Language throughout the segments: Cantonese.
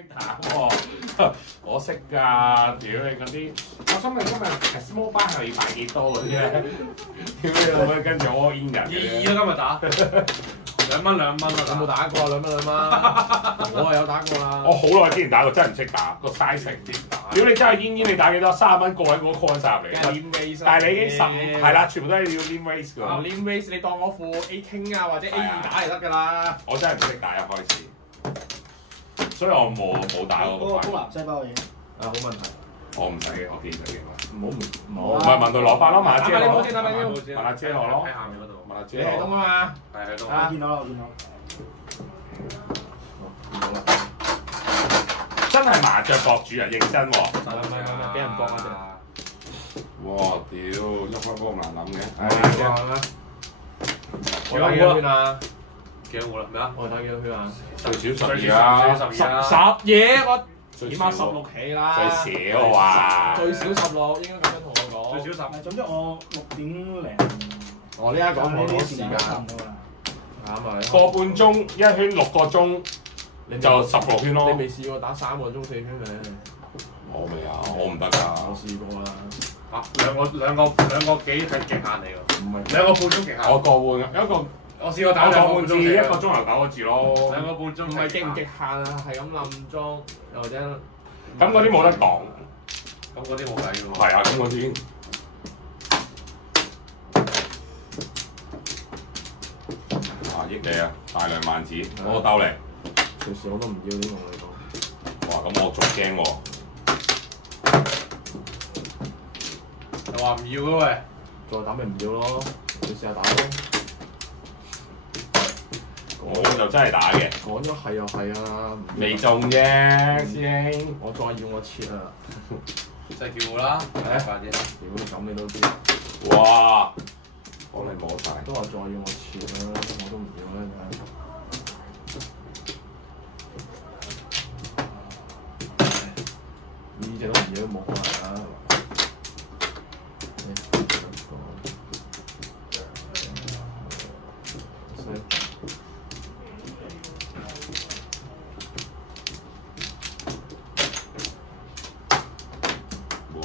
擊打喎，我識㗎，屌你嗰啲，我想問今日 small bar 係要買幾多嗰啲咧？屌你老味，跟住 all in 人2-2咯，今日打2蚊啊！有冇打過2蚊？我係有打過啦。我好耐之前打過，真係唔識打個 size 點打。屌你真係煙你打幾多？30蚊個位嗰個 coin 入嚟。Lim raise，但係你已經15係啦，全部都係要 lim raise 㗎。Lim raise 你當我副 A king 啊，或者 A2 打就得㗎啦。我真係唔識打一開始，所以我冇打嗰個牌。嗰個東南西包嘅嘢。好問題。我唔使嘅，我見佢嘅。唔好唔係問佢攞翻咯，問阿姐攞。問阿姐攞咯。喺下面嗰度。問阿姐你係東啊嘛？係喺度。見到啦，見到。真係麻雀博主啊，認真喎！俾人博啊！哇！屌，一開波咁難諗嘅。我打幾多圈啊？幾多戶啦？咩啊？我打幾多圈啊？最少12啦。10嘢我起碼16起啦。最少啊！最少16，應該咁樣同我講。最少10。總之我6.0。我呢家講冇啲時間。啱啊！個半鐘一圈6個鐘，就16圈咯。你未試過打3個鐘4圈咩？我未啊，我唔得㗎。我試過啦。兩個幾係極限嚟㗎。唔係2個半鐘極限。我個半一個，我試過打我2個個半字半鐘1個鐘頭9個字咯。 2個半鐘。唔係極唔極限啊？係咁冧鐘，又或者咁嗰啲冇得講。咁嗰啲冇計㗎喎。係啊，咁嗰啲。益你啊！大量萬子，我個兜嚟。隨時我都唔要啲同你講。哇！咁我仲驚喎。又話唔要嘅喂。再打咪唔要咯，你試下打咯。我就真係打嘅。講咗係又係啊。未中啫，師兄。我再要我切啊！真係叫我啦，係快啲。如果你咁你都知。哇！幫你摸晒。都話再要我切啦，我都唔要啦，呢隻都唔要都冇可能啦。哇！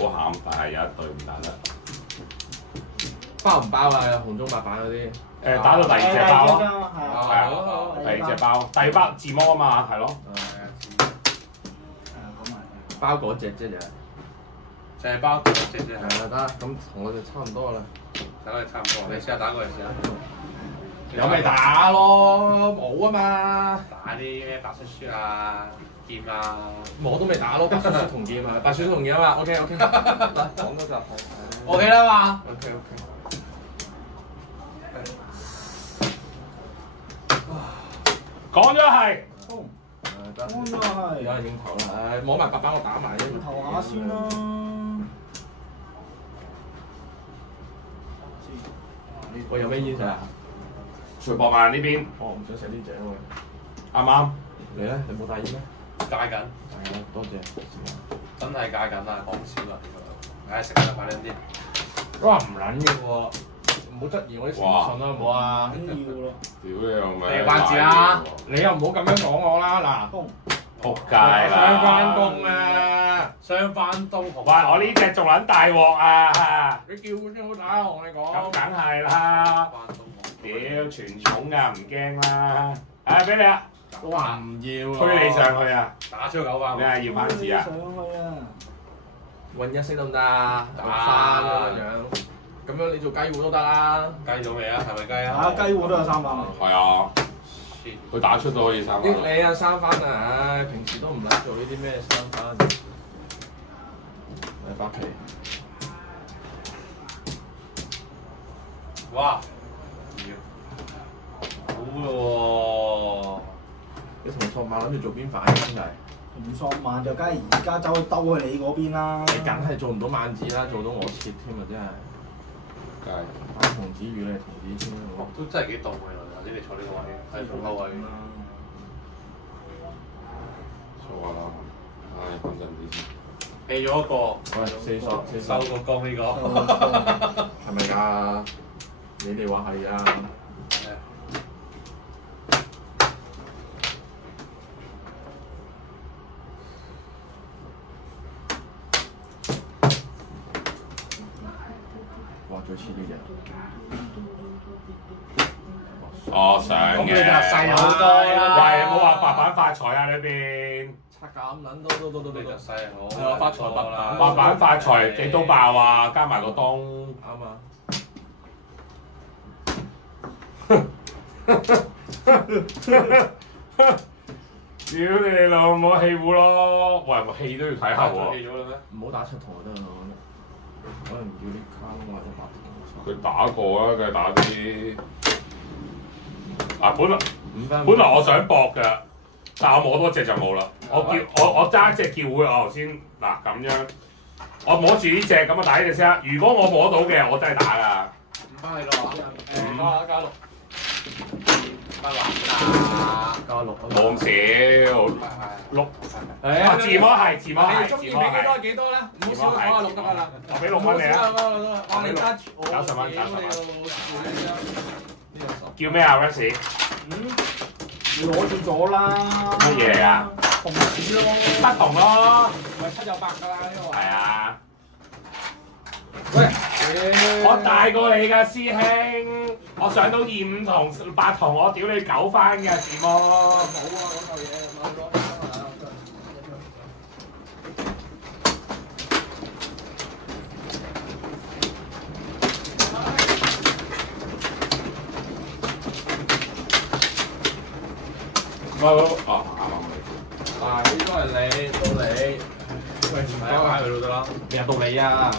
好鹹，但係有一對唔打得。包唔包啊？紅中白板嗰啲？打到第2隻包咯。係係啊，第2隻包，第2包自摸啊嘛，係咯。包嗰隻啫就係。就係包嗰隻啫。係啊，得，咁同我哋差唔多啦。等我哋差唔多，你試下打過嚟試下。有咪打咯，冇啊嘛。打啲咩白雪雪啊、劍啊。我都未打咯，白雪雪同劍啊，白雪雪同劍啊嘛。OK， 講多集。OK 啦嘛。OK。講咗係。得。安咗係。有人應頭啦，摸埋白板我打埋啫。投下先啦。我有咩煙食啊？徐博曼呢邊。我唔想食呢隻喎。啱唔啱？你咧？你冇帶煙咩？戒緊。係啊，多謝。真係戒緊啦，講笑啦呢個。唉，食啦，快啲啲。哇！唔撚嘅喎，唔好質疑我啲誠信啦，好唔好啊？緊要咯。屌你老味！你關字啦！你又唔好咁樣講我啦，嗱。仆街啦！雙翻工啊！雙翻東紅。喂，我呢隻仲撚大鑊啊！你叫先好打，我同你講。咁梗係啦！屌全重㗎，唔驚啦！俾你啊！我話唔要。推你上去啊！打超9番。你係要翻字啊？上去啊！混一色得唔得啊？打翻咁樣，咁樣你做雞糊都得啦。雞咗未啊？係咪雞啊？打雞糊都有3番。係啊。佢打出都可以3番。益你啊3番啊！唉，平時都唔撚做呢啲咩3番。嚟8皮。哇！好咯喎！你同索馬諗住做邊反真係？同索慢就梗係而家走去兜去你嗰邊啦。你梗係做唔到萬字啦，做到我切添啊！真係。梗係。打童子魚你係童子先啦。都真係幾凍嘅，你哋坐呢個位，係坐後位。錯啦！唉，等陣啲先。避咗一個。喂，4收個光呢個。係咪㗎？你哋話係啊？再黐啲嘢。我想嘅。咁你就細好多啦。喂，冇話白板發財啊裏邊。拆咁撚都你就細好。係啊發財白板白板發財幾多爆啊？加埋個冬。啱啊！屌你老母氣糊咯！喂，氣都要睇下喎。氣咗啦咩？唔好打七圖就得啦，可能要啲卡或者白圖。佢打過啊，佢打啲。啊，本來我想搏㗎，但我摸多隻就冇啦。我揸隻叫會，我頭先嗱咁樣，我摸住呢隻咁啊打呢隻先啦。如果我摸到嘅，我真係打㗎。唔翻去咯喎。加6。加6。冇咁少。6。啊，自摸係。你中意俾幾多幾多咧？唔好少講6得㗎啦。我俾6蚊你啊！哇！你加90蚊呢個叫咩啊 ，Rex？ 你攞住咗啦。乜嘢嚟㗎？紅紙咯。不同咯。咪7有8㗎啦呢個。係啊。喂，我大過你㗎師兄，我上到25同8同，我屌你9番嘅自摸。冇啊嗰嚿嘢，攞咗。哦，啱啊！呢個係你，到你。喂，唔係啊，佢都得啦。其實到你啊。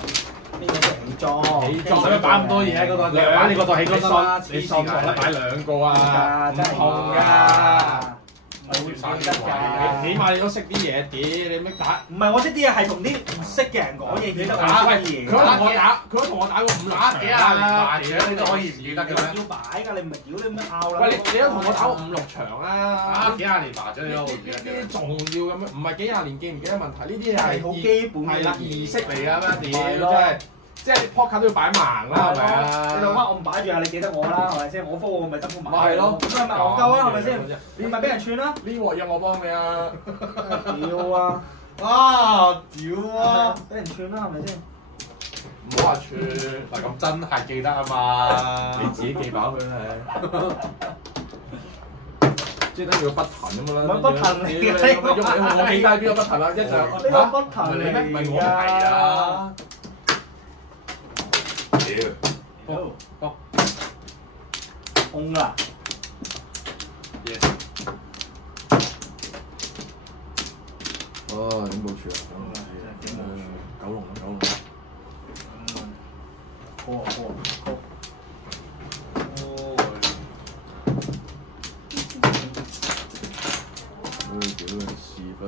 呢個起裝。起裝。使乜擺咁多嘢喺嗰度？你擺你嗰度起裝得啦。你送我擺2個啊，唔同㗎。冇唔得㗎。起碼你都識啲嘢啲，你咩打？唔係我識啲嘢係同啲唔識嘅人講嘢，記得我打乜嘢。佢都同我打過5打幾廿年場麻雀，你都可以唔記得嘅咩？要擺㗎，你唔係屌你咩拗啦？喂，你都同我打過5、6場啦。打幾廿年麻雀你都會記得嘅。呢啲重要嘅咩？唔係幾廿年記唔記得問題，呢啲係好基本嘅係啦，儀式嚟㗎咩？係屌，即係 poker 都要擺盲啦，係咪啊？你諗下，我唔擺住啊，你記得我啦，係咪先？我科我咪得個埋。咪係咯，咁係咪戇鳩啊？係咪先？你咪俾人串啦！呢鑊嘢我幫你啊！屌啊！屌啊！俾人串啦，係咪先？唔好話串，嗱咁真係記得啊嘛！你自己記飽佢係。即係等於個筆騰咁樣啦。乜筆騰嚟㗎？我記低邊個筆騰啊？一就呢個筆騰嚟咪我㗎。係啊！屌，空啦！ Yes。哦，點部署啊？九龍。好。屌你屎忽！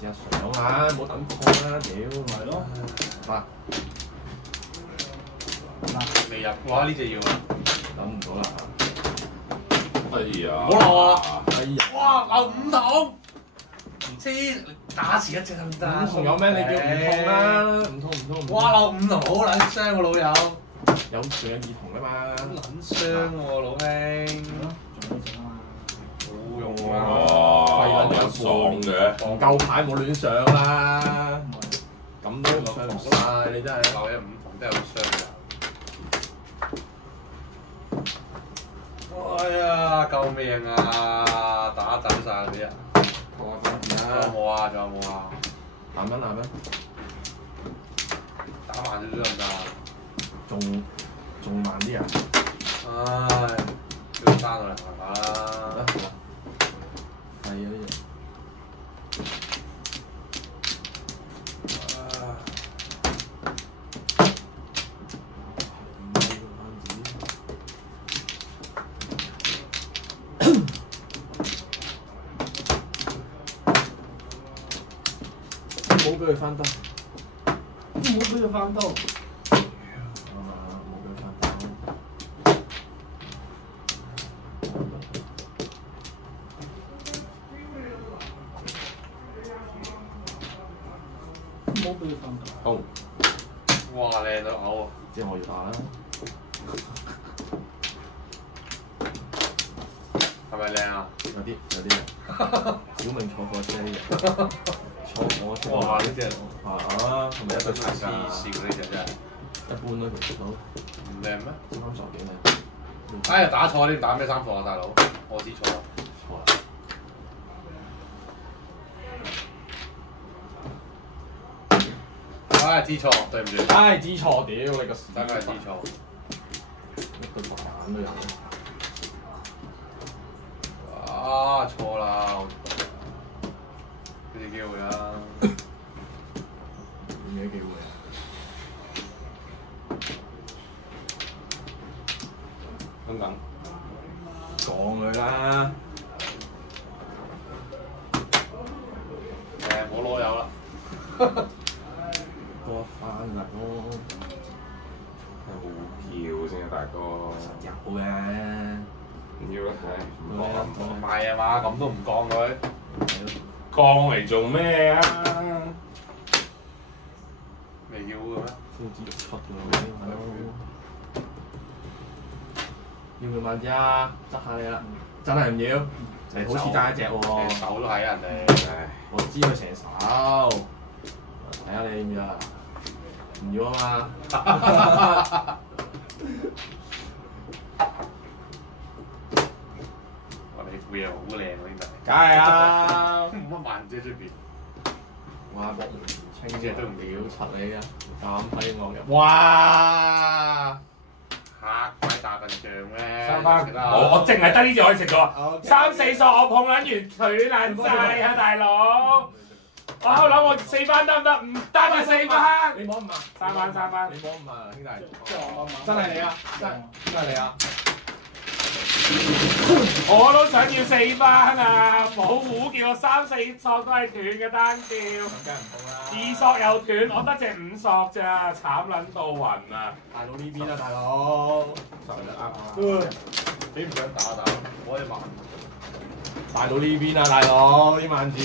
試下上啊！唔好等破啦，屌！係咯。嗱，未入嘅話呢隻要啊！等唔到啦！哎呀，唔好漏啊！哎呀！哇，漏5筒，唔知打遲一隻得唔得？ 5筒有咩？你叫唔痛啦？唔痛。哇，漏5筒好撚傷喎，老友。有仲有2筒㗎嘛？撚傷喎，老兄。冇用啊！哇，有爽嘅，唔夠牌冇亂上啦！咁都上唔晒，你真係。漏一5筒真係好傷㗎。哎呀！救命啊！打走晒嗰啲啊！仲有冇啊？慢慢。打慢少少得唔得啊？仲慢啲啊！唉，要爭到嚟係嘛？係啊呢隻。冇俾佢翻兜，冇俾佢翻兜。冇俾佢翻兜。冇俾佢翻兜。好。哇，靚到嘔啊！即係我要打啦。係咪靚啊？有啲人，小明坐火車嘅，坐火車。哇！呢只啊，係咪一個黐差價？線嗰啲隻真係一般咯，其實都唔靚咩？啱啱幾靚。哎呀，打錯你打咩衫褲啊，大佬？我知錯啦。錯啦。唉，知錯，對唔住。唉，知錯屌你個屎！真係知錯。一對白眼都有。啊，錯啦！俾啲機會啦。咩機會啊？等，講佢啦。我攞有啦。多翻啦咯。係好叫先啊，大哥。有嘅。唔要啦，唉，唔講啦，唔講唔啦。係啊嘛，咁都唔降佢。降嚟做咩啊？未要嘅咩？先知肉出㗎喎，要唔要買隻啊？執下你啦，真係唔要，你好似爭一隻喎。手都係人哋。我知佢成手，睇下你要唔要啊？唔要啊嘛。哇！你副嘢好靚喎，應該。梗係啦。冇乜萬姐出邊。哇！博門清隻都唔屌柒你啊！咁閪惡人。哇！嚇鬼大笨象咩？三番，我淨係得呢隻可以食咗。3、4索我碰撚完佢爛曬啊，大佬！我喺度諗我4番得唔得？唔得啊4番！你摸唔啊？ 3番3番，你摸唔啊，兄弟？真真係你啊！真係你啊！我都想要4番啊！冇糊叫我3、4索都係斷嘅單叫，咁梗係唔好啦。 2索又斷，我得隻5索咋，慘撚到暈啊！大佬呢邊啊，大佬。你唔想打，我可以慢。大佬呢邊啊，大佬啲萬子。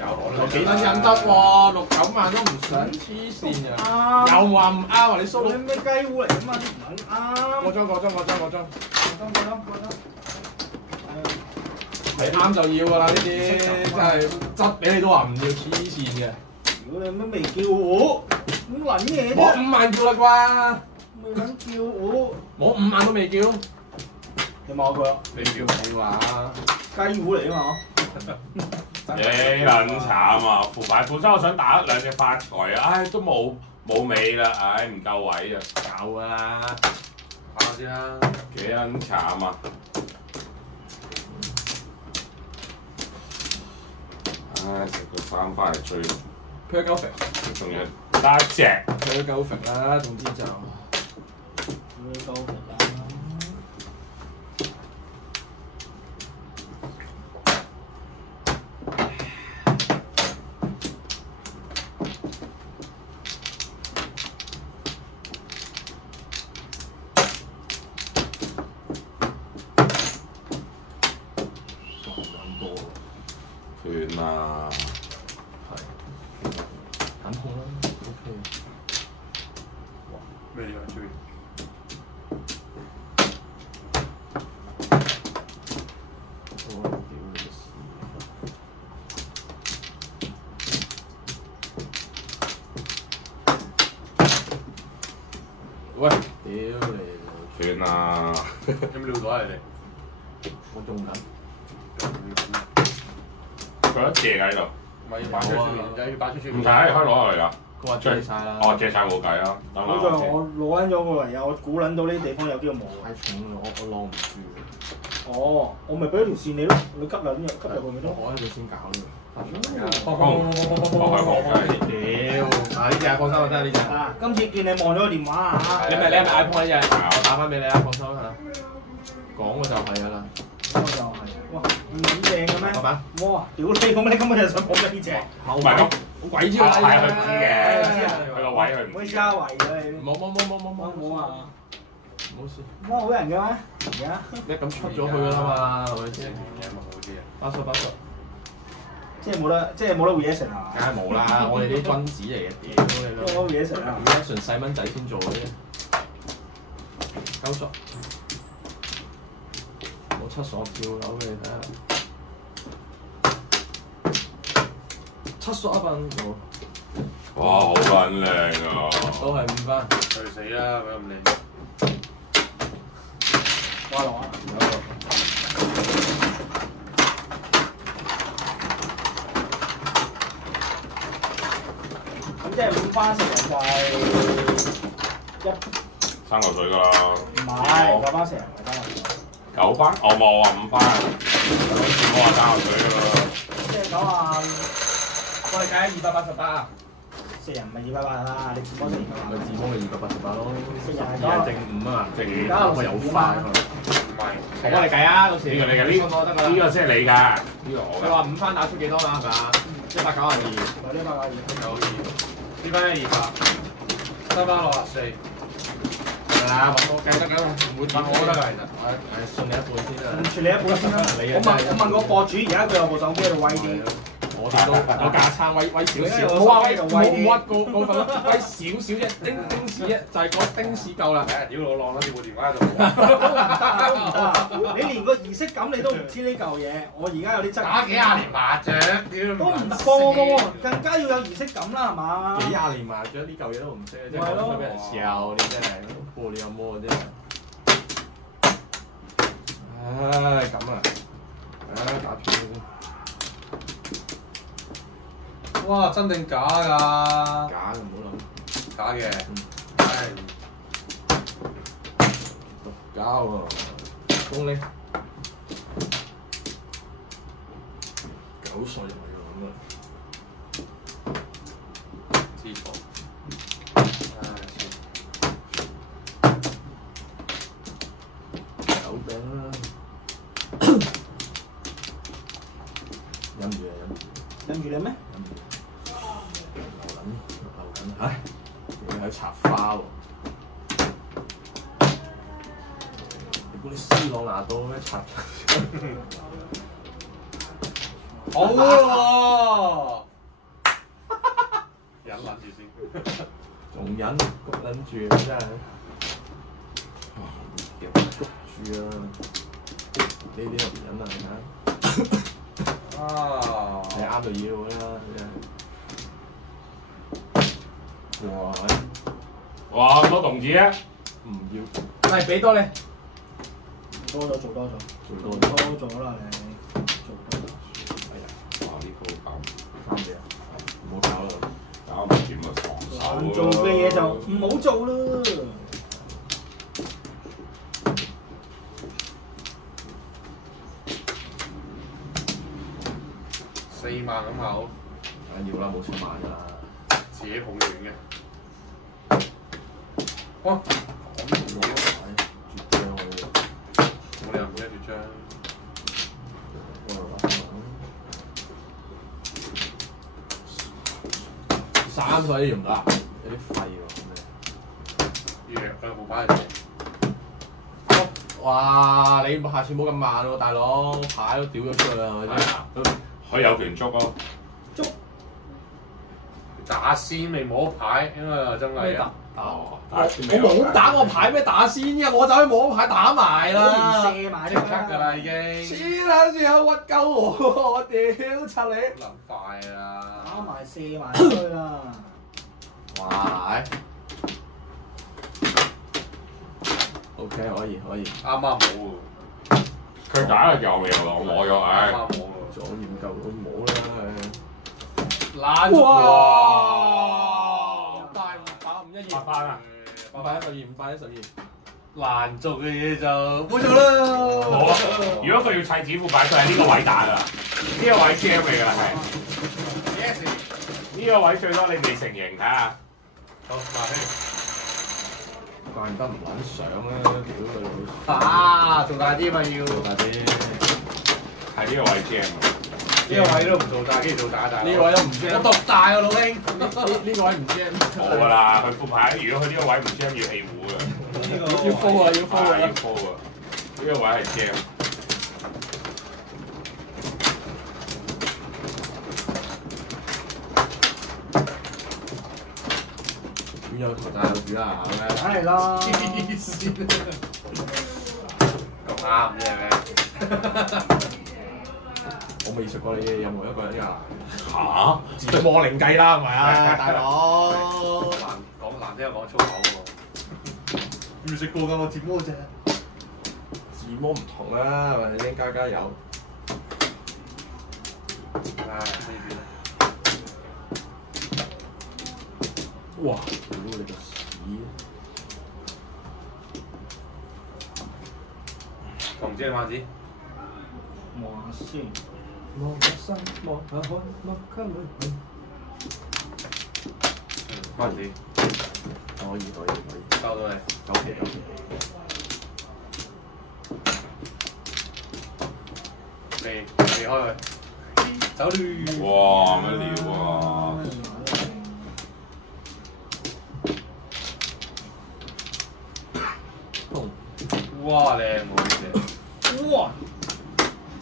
有幾撚忍得喎？6、9萬都唔想黐線啊！又話唔啱啊！你蘇你咩雞糊嚟㗎嘛？唔撚啱。個張。係你啱就要㗎啦！呢啲真係執俾你都話唔要黐線嘅。如果你咩未叫我，咁撚嘢冇啫？ 5萬叫啦未撚叫我，啩？冇5萬都未叫。你望下佢啊！你叫你話雞糊嚟啊嘛！幾撚慘啊！副牌本身我想打2隻發財啊，唉都冇尾啦，唉唔夠位啊！夠㗎啦。打下先啦。幾撚慘啊！唉食個3翻嚟追，佢夠肥，仲要得一隻。佢夠肥啦，總之就。你夠肥啦！斷啦！係。緊痛啦，OK。咩嚟㗎？追？我屌你個屎！喂，屌你！斷啦！有冇料袋你哋？我中緊。佢一借喺度，唔係要擺出出面，要擺出出面。唔使可以攞落嚟㗎。佢話借晒啦。哦，借晒冇計啦。等好在我攞撚咗過嚟啊！我估撚到呢啲地方有機會冇。太重啦，我攞唔住。哦，我咪俾條線你咯，你吸入去咪得。我喺度先搞呢放開放雞。屌！啊呢隻放心啊，真係呢隻。啊，今次見你望咗個電話啊！你係咪 iPhone 呢隻？我打翻俾你啊，放心嚇。講嘅就係㗎啦。我就係，哇，唔撚正嘅咩？老闆。哇，屌你咁你根本就想講呢隻。唔係咁，好鬼知啦！係佢唔知嘅，佢個位佢唔知。唔好加圍嘅你。冇啊！冇事。摸好人嘅咩？而家你咁出咗去㗎啦嘛，係咪先？嘢咪好啲啊！80。即係冇得回嘢食啊！梗係冇啦，我哋啲君子嚟嘅，屌你冇得回嘢食啊！而家純細蚊仔先做嘅啫，鳩索，我七索跳樓俾你睇下，七索一份，哇，好撚靚啊！都係5番，對死啦，佢咁靚。哇落啊！咁即係5番成人貴3嚿水㗎啦。唔係9番成人貴9番？我冇啊，5番。我話3嚿水㗎啦。即係90，我哋計288啊！成人唔係288啦，你自摸成咪288。自摸咪288咯，成人係而家正5啊嘛，正5咪有快可能。唔係，我幫你計啊，到時呢個你嘅呢個先係你㗎，呢個我㗎。你話5番打出幾多啦？係咪啊？192。有呢192。有2，呢番200，3番64。係啦，揾我計得㗎嘛，唔會跌我覺得㗎，其實。係信你一半先啦。傳你一半先啦。我問個博主，而家佢有部手機喺度威啲。我哋都有價差威少少，冇話威就威啲，冇乜過分咯，威少少啫，丁士啫，就係講丁士夠啦。屌老浪啦，掉部電話喺度。都唔得，你連個儀式感你都唔知呢嚿嘢，我而家有啲質。打幾廿年麻雀，屌都唔放，更加要有儀式感啦，係嘛？幾廿年麻雀呢嚿嘢都唔識，即係講出俾人笑，你真係破你有魔啫。唉，咁啊，打斷先。哇！真定假㗎？假嘅唔好諗，假嘅。唉，獨家喎，公呢9歲就係咁啦。知錯。唉，有病啦！忍住啊，忍住。忍住你咩？流緊，唉！你喺插花喎？你估你 C 朗拿度咩插？好喎！忍撚住先。仲忍谷撚住真係，谷住啊！呢啲又唔忍啊，你睇。啊！你啱就要啦，真係。哇！哇，咁多đồng子啊！唔要，嚟俾多你。多咗做多咗，做多啲。多咗啦你，做多咗。係啊，哇，呢鋪搞啱嘅，唔好搞啦。搞唔掂啊，防守難做嘅嘢就唔好做啦。4萬咁口，緊要啦，冇7萬㗎啦。自己捧完嘅。哇！咁絕張我呢度。我哋又唔記得絕張。3歲用唔得，有啲廢喎。弱嘅副牌嚟哇！你下次冇咁慢喎，大佬，牌都屌咗出去啦，係咪先？係啊，佢有權捉咯。捉打先未摸牌，應該真係啊！哦，我冇打過牌咩打先啫，我走去摸牌打埋啦。射埋即刻㗎啦已經。黐撚線有屈鳩我，我屌柒你！好能快啊！打埋射埋出去啦。哇！OK 可以，啱啱冇喎，佢打嘅有未有攞摸咗，唉啱。啱冇喎。左研究都冇啦，攔住哇！大打512， 8番啊！ 512，難做嘅嘢就冇做啦。冇啊！如果佢要砌紙副牌，佢係呢個位打㗎，呢個位 jam 嚟㗎啦，係。Yes。呢個位最多你未成型睇下。好，麻飛。怪唔得唔撚上啦，屌佢老！啊！做大啲嘛要。做大啲，係呢個位 jam 啊！呢個位都唔做大，跟住做大大。呢個位都唔知。我獨大啊，老兄。呢個位唔知。冇㗎啦，佢副牌如果佢呢個位唔 jam 要氣壺㗎。要 full 啊，要 full 啊！要 full 啊！呢個位係 jam。邊有台債有主啦，係咪？梗係啦。黐線，咁啱啫咩？我未食過你任何一個人㗎。嚇？自摸零計啦，係咪啊，大佬？難聽講粗口喎。未食過㗎，我自摸啫。自摸唔同啦，係咪？你家有。唉，呢邊。哇！屌你個屎！同志嘅筷子。望下先。望下山，望下海，望下旅行。筷子。可以。收到你。九期。避開佢。走亂。哇！乜料啊？哇！靚喎呢隻。哇！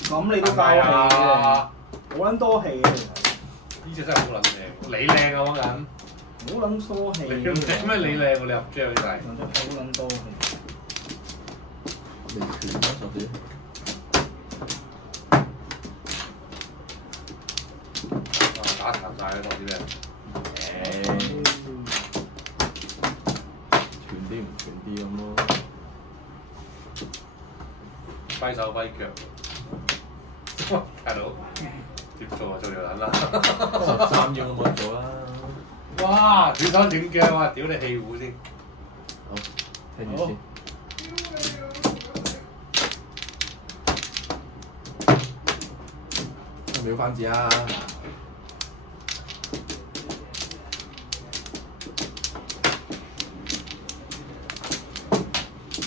咁你都夠氣嘅，好撚多氣嘅。呢隻真係好撚靚。你靚啊講緊。好撚多氣。咩你靚喎？你入張呢啲係。好撚多氣。你拳啦，首先。打殘曬嗰度啲咩？斷啲唔斷啲咁咯。揮手揮腳，大佬點做啊？做條撚啦13秒都冇得做啦。哇！斷手斷腳啊！屌你氣壺先。好，聽住先。1秒翻字啊！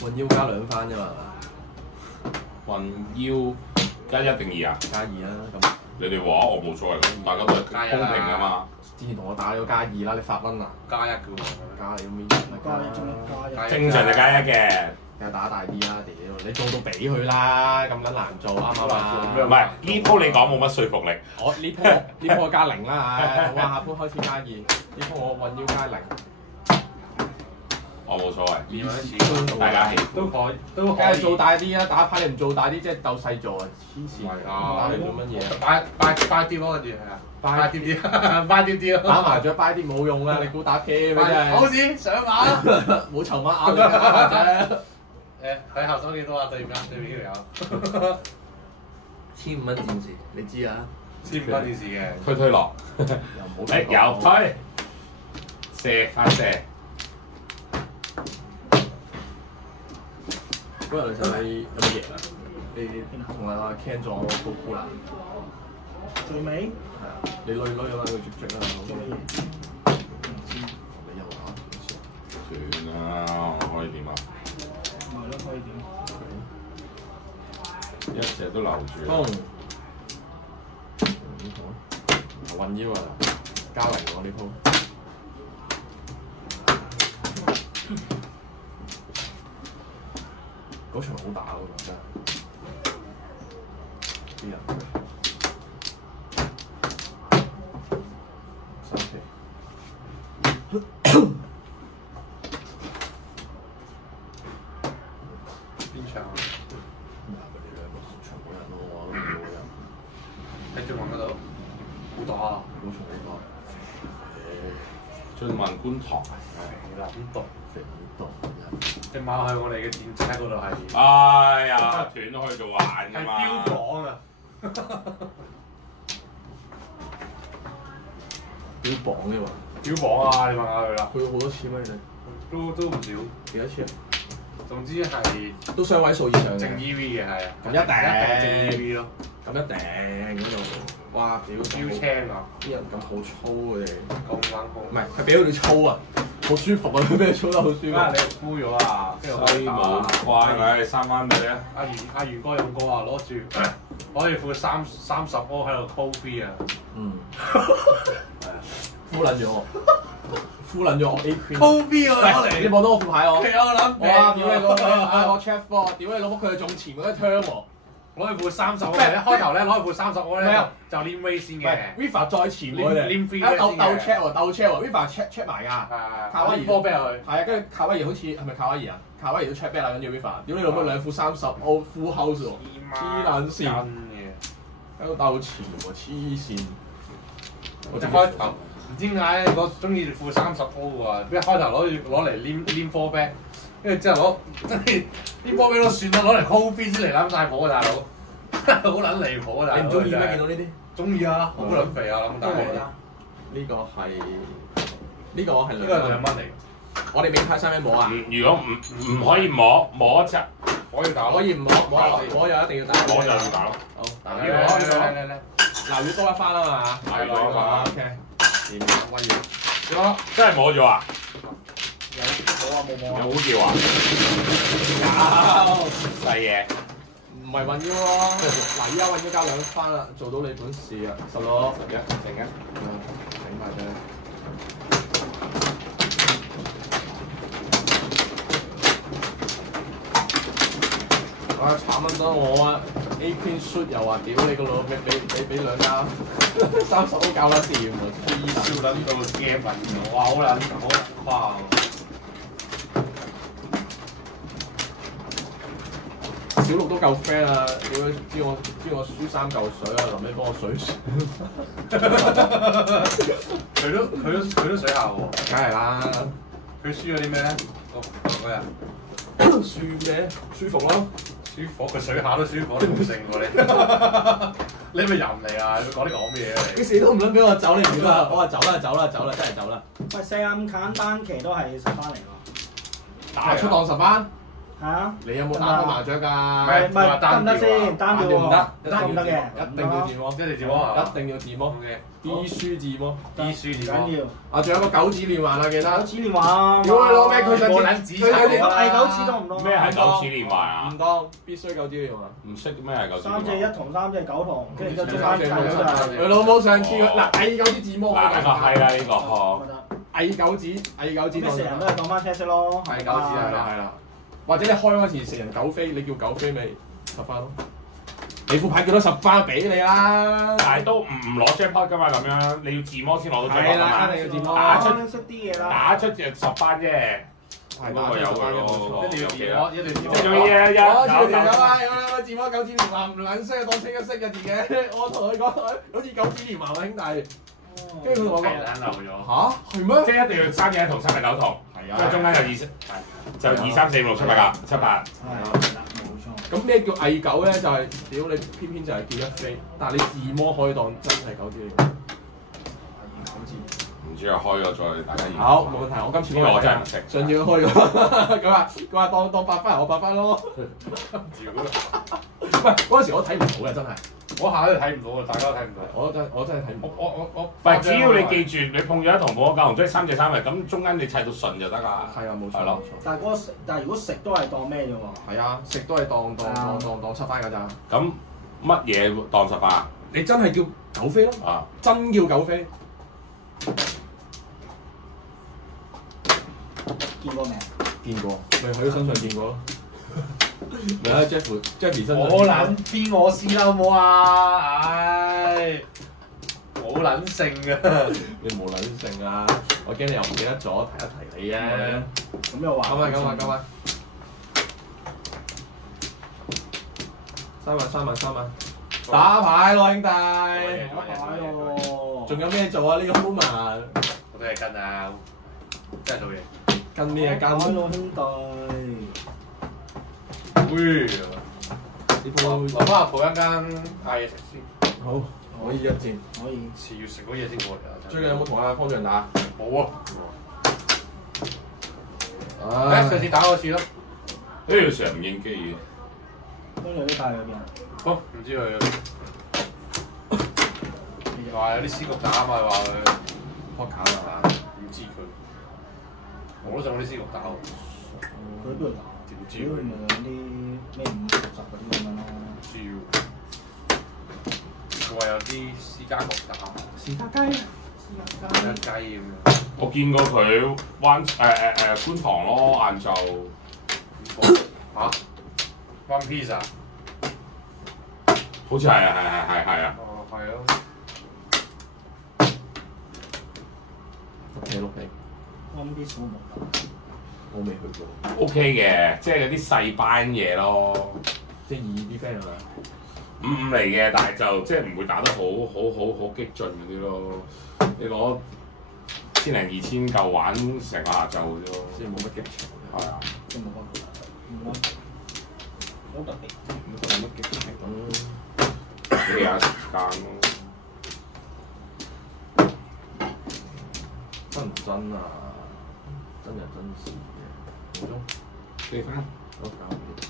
運腰加2番啫嘛。運腰加1定2啊？加2啦，咁。你哋話我冇所謂㗎，大家都係公平㗎嘛。之前同我打咗加2啦，你發瘟啊？加1嘅喎。加你咁加正常就加1嘅。又打大啲啦，屌！你做到俾佢啦，咁撚難做啱唔啱啊？唔係呢鋪你講冇乜說服力。我呢鋪加0啦，唉！我話下鋪開始加2，呢鋪我運腰加0。我冇所謂，練一次大家喜歡。都可以，都梗可以係做大啲啦，打牌你唔做大啲，即係鬥細做啊！黐線，打你做乜嘢？拜啲咯，跟住係啊，拜啲，拜啲咯。打麻雀拜啲冇用啊！你估打啤咩真係？好似上馬，冇籌碼啱你打麻雀。誒，佢後手幾多啊？對面呢條友15蚊電視，你知啊？15蚊電視嘅。推落，又唔好有推，射發射。嗰日其實你有冇贏啊？你同阿 Ken 撞個酷啦。最尾係啊，你累啊嘛，佢積啦。你又話？算啦，我可以點啊？咪咯，可以點？一隻都留住。運腰啊，加0喎呢鋪。嗰場好打喎，真係啲人3期邊場啊？佢哋兩個場嗰日咯，我都冇人。喺中環嗰度，好打啊！嗰場好打。進運觀塘。係啦，咁毒。肥到隻馬喺我哋嘅戰績喺嗰度係。哎呀，斷都可以做玩㗎係嘛。標榜啊！標榜嘅喎。標榜啊！你問下佢啦。去過好多次咩？你都唔少。幾多次啊？總之係都雙位數以上正嘅。 EV 嘅係啊。咁一定正 EV 咯。咁一定嗰度，哇！屌標青啊！啲人咁好粗佢哋。咁冷酷。唔係，係俾佢哋粗啊！好舒服啊！佢俾佢操得好舒服。啊！你敷咗啊？跟住我西冇快，咪3蚊俾你啊！阿元哥勇哥啊，攞住可以付30歐喺度 call free 啊！嗯。係啊。敷撚咗我，敷撚咗我 A Queen。 call free 喎攞你嚟，望到我副牌我。佢有個諗哇！屌你老母！我 check 貨，屌你老母！佢係中前嗰一槍喎。攞去副30嗰咧，開頭咧攞去副30嗰咧就黏 Ray 先嘅。 Viva 再前我哋，黏 free 鬥 check 喎，鬥 check 喎，Viva check 埋㗎。卡威爾波啤入去。係啊，跟住卡威爾好似係咪卡威爾啊？卡威爾都 check back 啦，跟住 Viva， 屌你老母兩副30，我 full house 喎，黐撚線，喺度鬥前喎，黐線。我一開頭唔知點解我中意副30 O 啊！一開頭攞嚟黏波啤，跟住之後攞真係啲波啤都算啦，攞嚟 call free 先嚟攬晒火啊！大佬，好撚離譜啊！大佬，你唔中意咩？見到呢啲？中意啊！好撚肥啊！諗大佬，呢個係呢個係2蚊嚟。我哋名牌衫咩摸啊？如果唔可以摸一隻，可以打，可以唔摸又一定要打，摸就要打咯。好，打呢個嗱要多一番啊嘛。係多一番 OK，點威要？真係摸咗啊？冇啊冇摸有呼叫啊？有細嘢。唔係運腰咯。嗱，依家運腰交兩番啦，做到你本事啊，16、11、整埋佢。啊！慘撚得我啊 ！A Queen Shoot 又話屌你個老味，俾兩家30都搞得掂喎，笑撚到驚暈，哇！好撚誇。小六都夠 friend 啊！屌知我輸3嚿水啊！臨尾幫我水佢都水下喎。梗係啦！佢輸咗啲咩咧？嗰日輸咩？舒服咯！舒火，佢水下都舒火，你唔勝喎你。你咪淫嚟啊！你講啲講咩嘢嚟？幾時都唔撚俾我走，你唔得啊！我話走啦，真係走啦！喂，45簡單期都係10番嚟喎。打出當10番。係啊。你有冇打過麻雀㗎？唔係得唔得先？單調唔得，得唔得嘅？一定要自摸，一定自摸啊！一定要自摸。必須自摸，必須自摸。緊要。啊，仲有個九指連環啊，記得。九指連環。屌你老味，佢想冇撚指佢係九指當唔當？咩係九指連環啊？唔當，必須九指連環。唔識咩係九指連環3隻1同3隻9同，跟住就中間計咗就係。佢老母上次嗱偽九指自摸可以計。係啦呢個呵。偽九指咩成人都係當翻車色咯。偽九指係啦。或者你開嗰時成人9飛，你叫9飛咪10番咯。你副牌叫多10番俾你啦。但係都唔攞 jackpot 㗎嘛，咁樣你要自摸先攞到 jackpot 㗎嘛。係啦，一定要自摸。識啲嘢啦。打出就10番啫。係嗰個有佢咯。一定要自摸，一定要自摸。做嘢我自摸九指連環唔撚識，當清一色嘅自己。我同佢講，好似九指連環喎兄弟。跟住佢同我講漏咗。嚇係咩？即係一定要3隻1同3隻9同。係啊。即係中間有就2、3、4、5、6、7、8㗎，7、8。係啦，冇錯。咁咩叫偽九咧？就係屌你偏偏就係叫一飛，但係你自摸可以當真係九指連環。唔知啊，開咗再大家研究。好，冇問題。我今次呢個我真係唔識。上次開咗，佢話當8番，我8番咯。喂，嗰陣時我睇唔到嘅真係，嗰下都睇唔到啊！大家都睇唔到。我真係睇唔到。我唔係，只要你記住，你碰咗一同碰咗9同，即係3隻3嘅，咁中間你砌到順就得㗎。係啊，冇錯。係咯。但係但係如果食都係當咩啫喎？係啊，食都係當7番㗎咋。咁乜嘢當10番啊？你真係叫9飛咯。啊！真叫9飛。見過未？見過，咪喺佢身上見過咯。咪喺 Jeffy 身上。我撚邊我試啦好冇啊！唉，冇撚性㗎。你冇撚性啊！我驚你又唔記得咗，提一提你啊。咁又話？咁啊！3萬，打牌咯兄弟。打牌咯。仲有咩做啊？呢個 moment。我都係跟啊，真係做嘢。跟咩啊？跟打咯兄弟。喂，呢鋪留翻阿婆一間嗌嘢食先。好，可以一戰。可以。遲要食嗰嘢先過嚟啊！最近有冇同阿方丈打？冇啊。唉，上次打過次咯。呢條成日唔應機嘅。跟住啲帶去邊啊？好，唔知佢話有啲司局打啊嘛，話佢撲卡係嘛？唔知佢。我都想嗰啲司局打喎。佢喺邊度打？點知屌，咪有啲咩50、10嗰啲咁樣咯。唔知喎。佢話有啲私家局打。士家雞。有雞咁樣。我見過佢觀塘咯，晏晝。嚇？One Piece 啊？好似係啊。哦，係咯。碌皮，我啲數目我未去過。 OK 嘅，即係嗰啲細班嘢咯。即係二啲 friend 係咪？ 5-5嚟嘅，但係就即係唔會打得好激進嗰啲咯。你攞1000-2000嚿玩成個下晝嘅啫咯。即係冇乜激情。係啊。都冇乜好特別。冇乜激情咯。幾下時間咯。真唔真啊？真人真事嘅。冇鐘。你翻。我搞唔掂。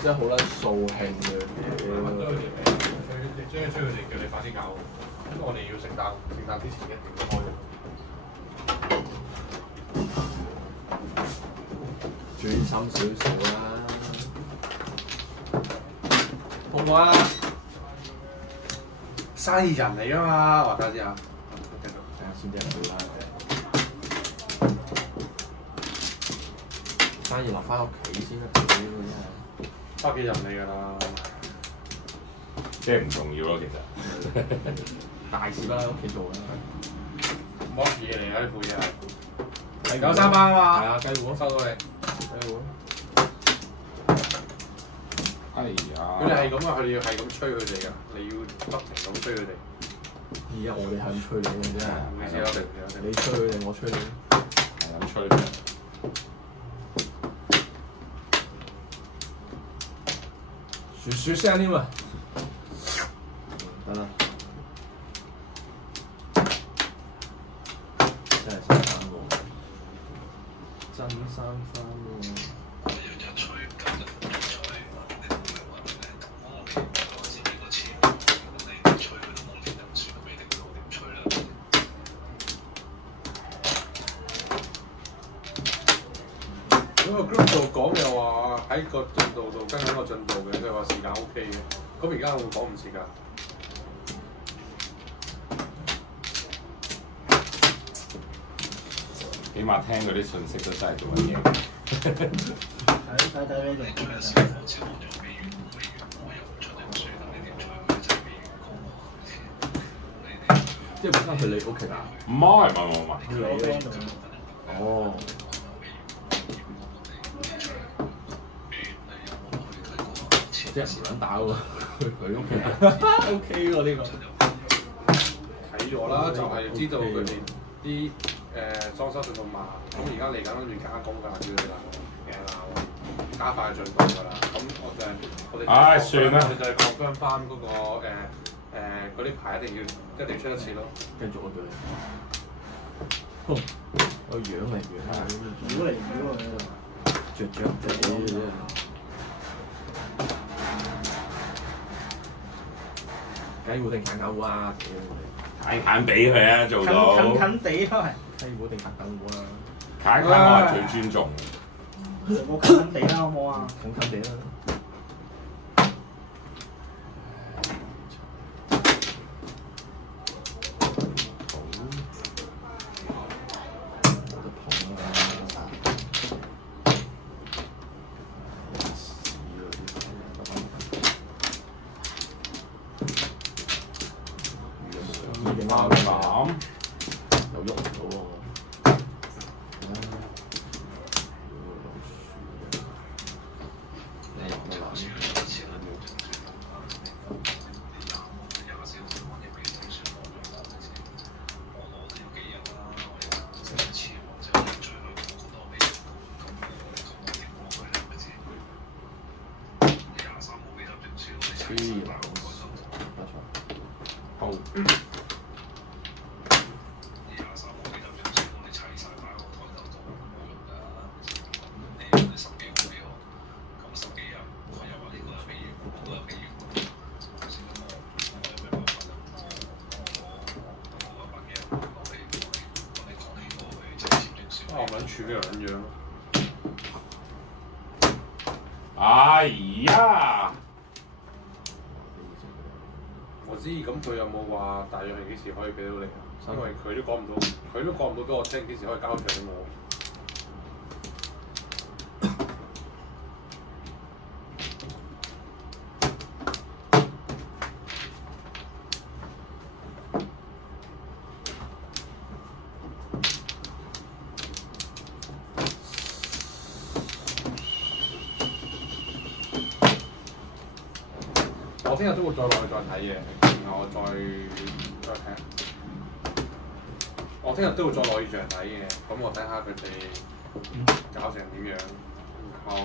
真係好撚掃興嘅問咗佢哋未？你將佢哋叫你快啲搞，我哋要聖誕之前一定要開。專心少少啦，好唔好啊？生意人嚟㗎嘛，話家知啊。繼續睇下先啲人啦。生意落翻屋企先得嘅，翻屋企人嚟㗎啦。即係唔重要咯，其實。大事不喺屋企做啦。冇乜嘢嚟㗎，呢副嘢係。有3包啊嘛。係啊，雞糊收到你。雞糊。哎呀！佢哋係咁啊，佢哋要係咁催佢哋㗎，你要不停咁催佢哋。而家我哋係咁催你嘅啫。唔好意思，我哋你催佢定我催你？係咁吹。雪聲添啊！得啦，真係三番喎，真三番喎。嗰個 group 度講又話喺個進度度跟緊個進度嘅，佢話時間 OK 嘅。咁而家會講唔切㗎？起碼聽嗰啲信息都真係做緊嘢。睇呢度。即係本身佢你屋企啊？唔係。我 friend 度。哦。即係唔撚打喎，佢屋企 OK 喎呢個。睇咗啦，就係知道佢哋啲裝修進度慢，咁而家嚟緊跟住加工㗎，叫佢哋加快進度㗎啦。咁我哋唉，算啦，我哋就係confirm翻嗰個嗰啲牌一定出一次咯。繼續啊佢。個樣嚟樣啊！繞嚟繞去喺度。着仔嘅啫。雞糊定啃狗糊啊？近俾佢啊，做到。近地都係。雞糊定啃狗糊啊？近我係最尊重。我近地啦，好唔好啊？近地啦。又喐唔到喎！好。我唔撚處呢個撚樣。哎呀！我知，咁佢有冇話大約係幾時可以俾到你啊？因為佢都講唔到，俾我聽幾時可以交場俾我。我聽日都會再落去再睇嘅，然後我再睇。我聽日都會再落現場睇嘅，咁我睇下佢哋搞成點樣，然後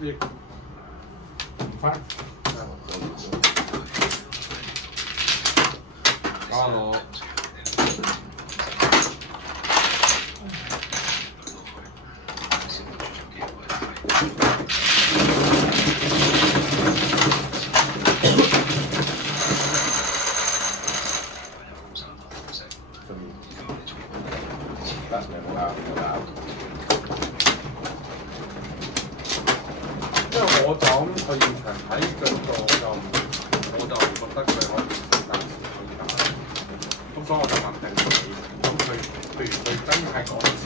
亦唔翻，搞下我。因為我就咁去現場睇腳度，我就唔覺得佢可以暫時可以打，咁所以我就肯定你。咁佢譬如佢真係講啲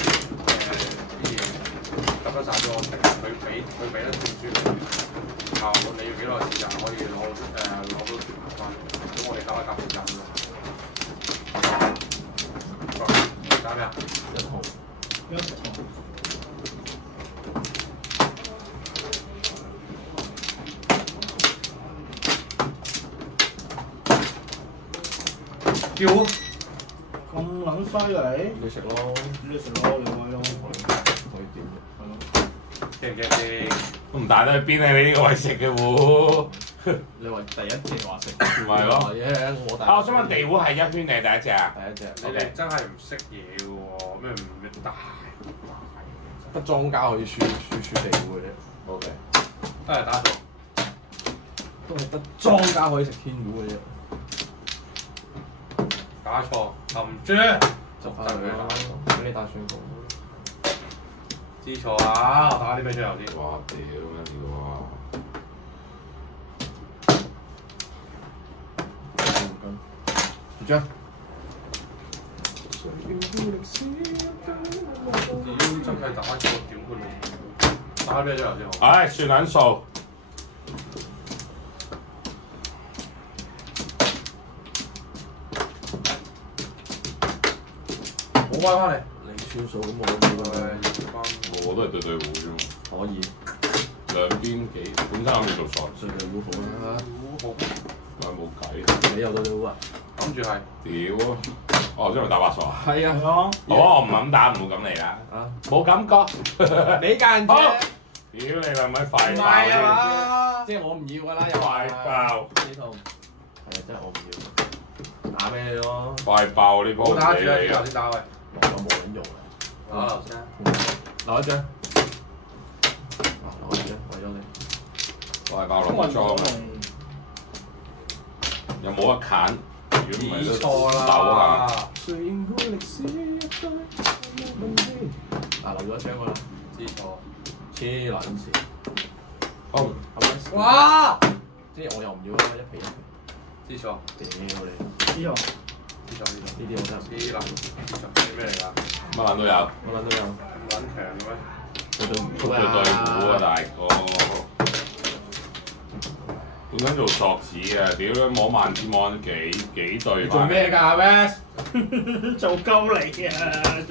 嘢執得晒咗，我定佢俾得算輸你，然後你要幾耐時間可以攞到全盤分，咁我哋打一夾時間咯。打咩啊？一號。叫咁撚犀利？你食咯，你食咯，你位咯。可以點啫？驚唔驚先？都唔帶得去邊啊！你呢個位食嘅喎。你話第一隻話食，唔係咯？我第我想問地糊係一圈定係第一隻啊？第一隻，你哋真係唔識嘢嘅喎，咩唔大？得莊家可以輸地糊嘅啫。O K。都係打錯。都係得莊家可以食天糊嘅啫。打錯，冚豬，執翻佢啦，俾你打算講。知錯啊！我打啲咩出頭先？哇！屌咩屌啊！唔張。屌，真係打錯，屌佢老母！打啲咩出頭先？唉，算撚數。冇翻返嚟。你算數咁我都冇啦。我都係對糊啫嘛。可以。兩邊幾本身諗住做傻，對糊好啦。好，我冇計。你有對糊啊？諗住係。屌啊！哦，因為打白傻啊。係啊。咯。好啊，我唔敢打，唔好咁嚟啦。啊！冇感覺。你間好。啫。屌你兩米快爆唔係啊添！嘛，即係我唔要㗎啦，又快爆！呢套係啊，真係我唔要，打俾你咯。快爆呢波唔冇打住啊！理你啊！頭先打喂。我冇撚用啊！打頭先。留一張。留一張，為咗你。快爆落裝啊！有冇得揀？如果唔係都錯手啊！啦。留咗一張㗎啦。知錯。黐撚線。好，係咪？哇！即係我又唔要啦，一皮一皮。知錯。屌你！知喎。知錯。呢啲我真係知啦。知錯。啲咩嚟㗎？乜撚都有。我撚都有。咁撚強嘅咩？對糊啊，大哥！本身做索子啊，屌你摸萬字望幾對翻？做咩㗎 Wes？做鳩你啊！做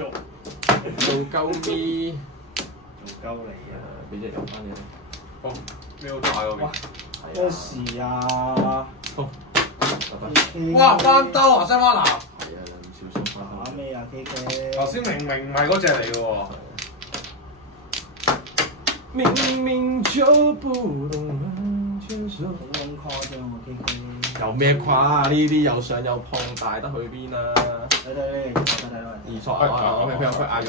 鳩咪？做鳩你啊！俾隻油翻你。好，瞄大嗰邊。咩事啊？好。哇！翻兜啊，西班牙！係啊，你唔小心翻。打咩啊 K K？頭先明明唔係嗰隻嚟嘅喎。明明就不懂得接受。好撚誇張喎 K K。有咩誇啊？呢啲又上又碰，大得去邊啊？睇二索啊！我佢嗌咗。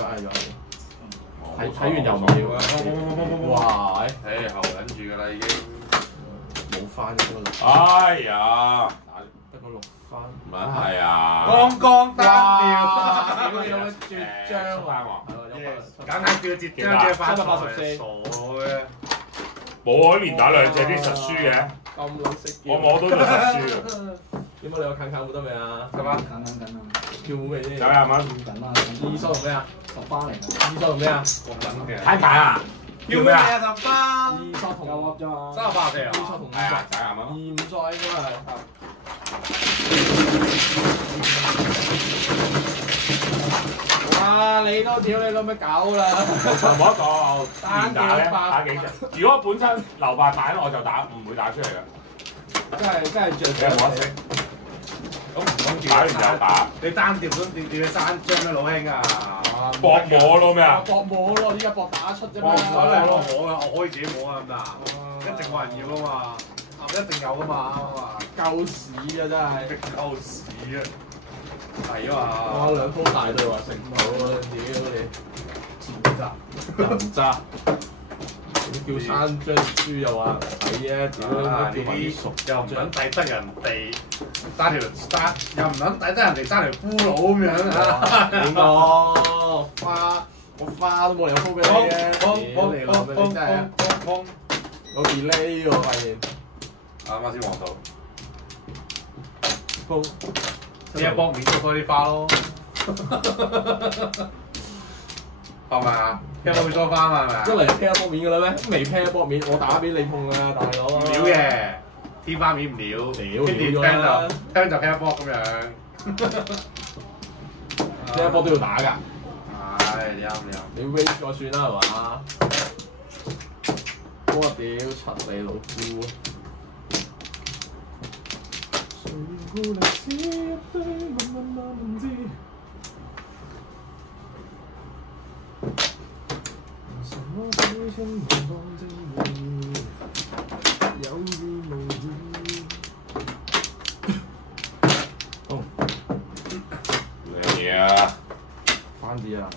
睇完又唔要啊！哇！誒後緊住㗎啦已經。冇翻得個哎呀！得個6番。唔係啊！剛剛單調。屌你有咩絕張翻喎？係喎，有簡單叫佢接張嘅發財，傻嘅。冇可以連打兩隻啲實輸嘅，咁撚識我摸到就實輸嘅。點解你有近靠冇得未啊？得啦，緊啊！跳舞未先？ 90蚊，緊啊！二梳同咩啊？ 10花嚟啊！二梳同咩啊？咁撚嘅。睇牌啊！叫咩啊？10花。二梳同夠噏啫嘛。 38四啊！二梳同五係啊，90蚊。二五梳應該係。哇！你都屌你老味狗啦！冇一個連打咧，打幾隻？如果本身留白板我就打，唔會打出嚟嘅。真係著你有冇得食？咁打完就打。你單調咁調去山張咩老兄啊？搏摸咯咩啊？搏摸咯，依家搏打出啫嘛。我唔使你攞摸㗎，我可以自己摸啊，得唔得啊？一定冇人要啊嘛，一定有㗎嘛，夠屎啊真係！鳩屎啊！係啊哇！嘛，兩鋪大對話食唔到啊！屌你！人渣！叫山張書又話睇啊！屌你！叫埋啲熟又唔撚抵得人哋揸條又唔撚抵得人哋揸條俘虜咁樣啊！點講？我花都冇理由鋪俾你嘅，屌你老味！你真係有 delay 喎，發現。啱啱先黃道，鋪呢一幫面多啲花咯，係咪啊？一幫面多花嘛係咪啊？一嚟 pair 一波面嘅啦咩？未 pair 一波面，我打俾你碰啊，大佬！唔料嘅，天花面唔料，跟住聽就 pair 波咁樣，呢一波都要打㗎。係你啱。你 raise 咗算啦係嘛？我屌柒你老夫！兩嘢啊！翻啲啊！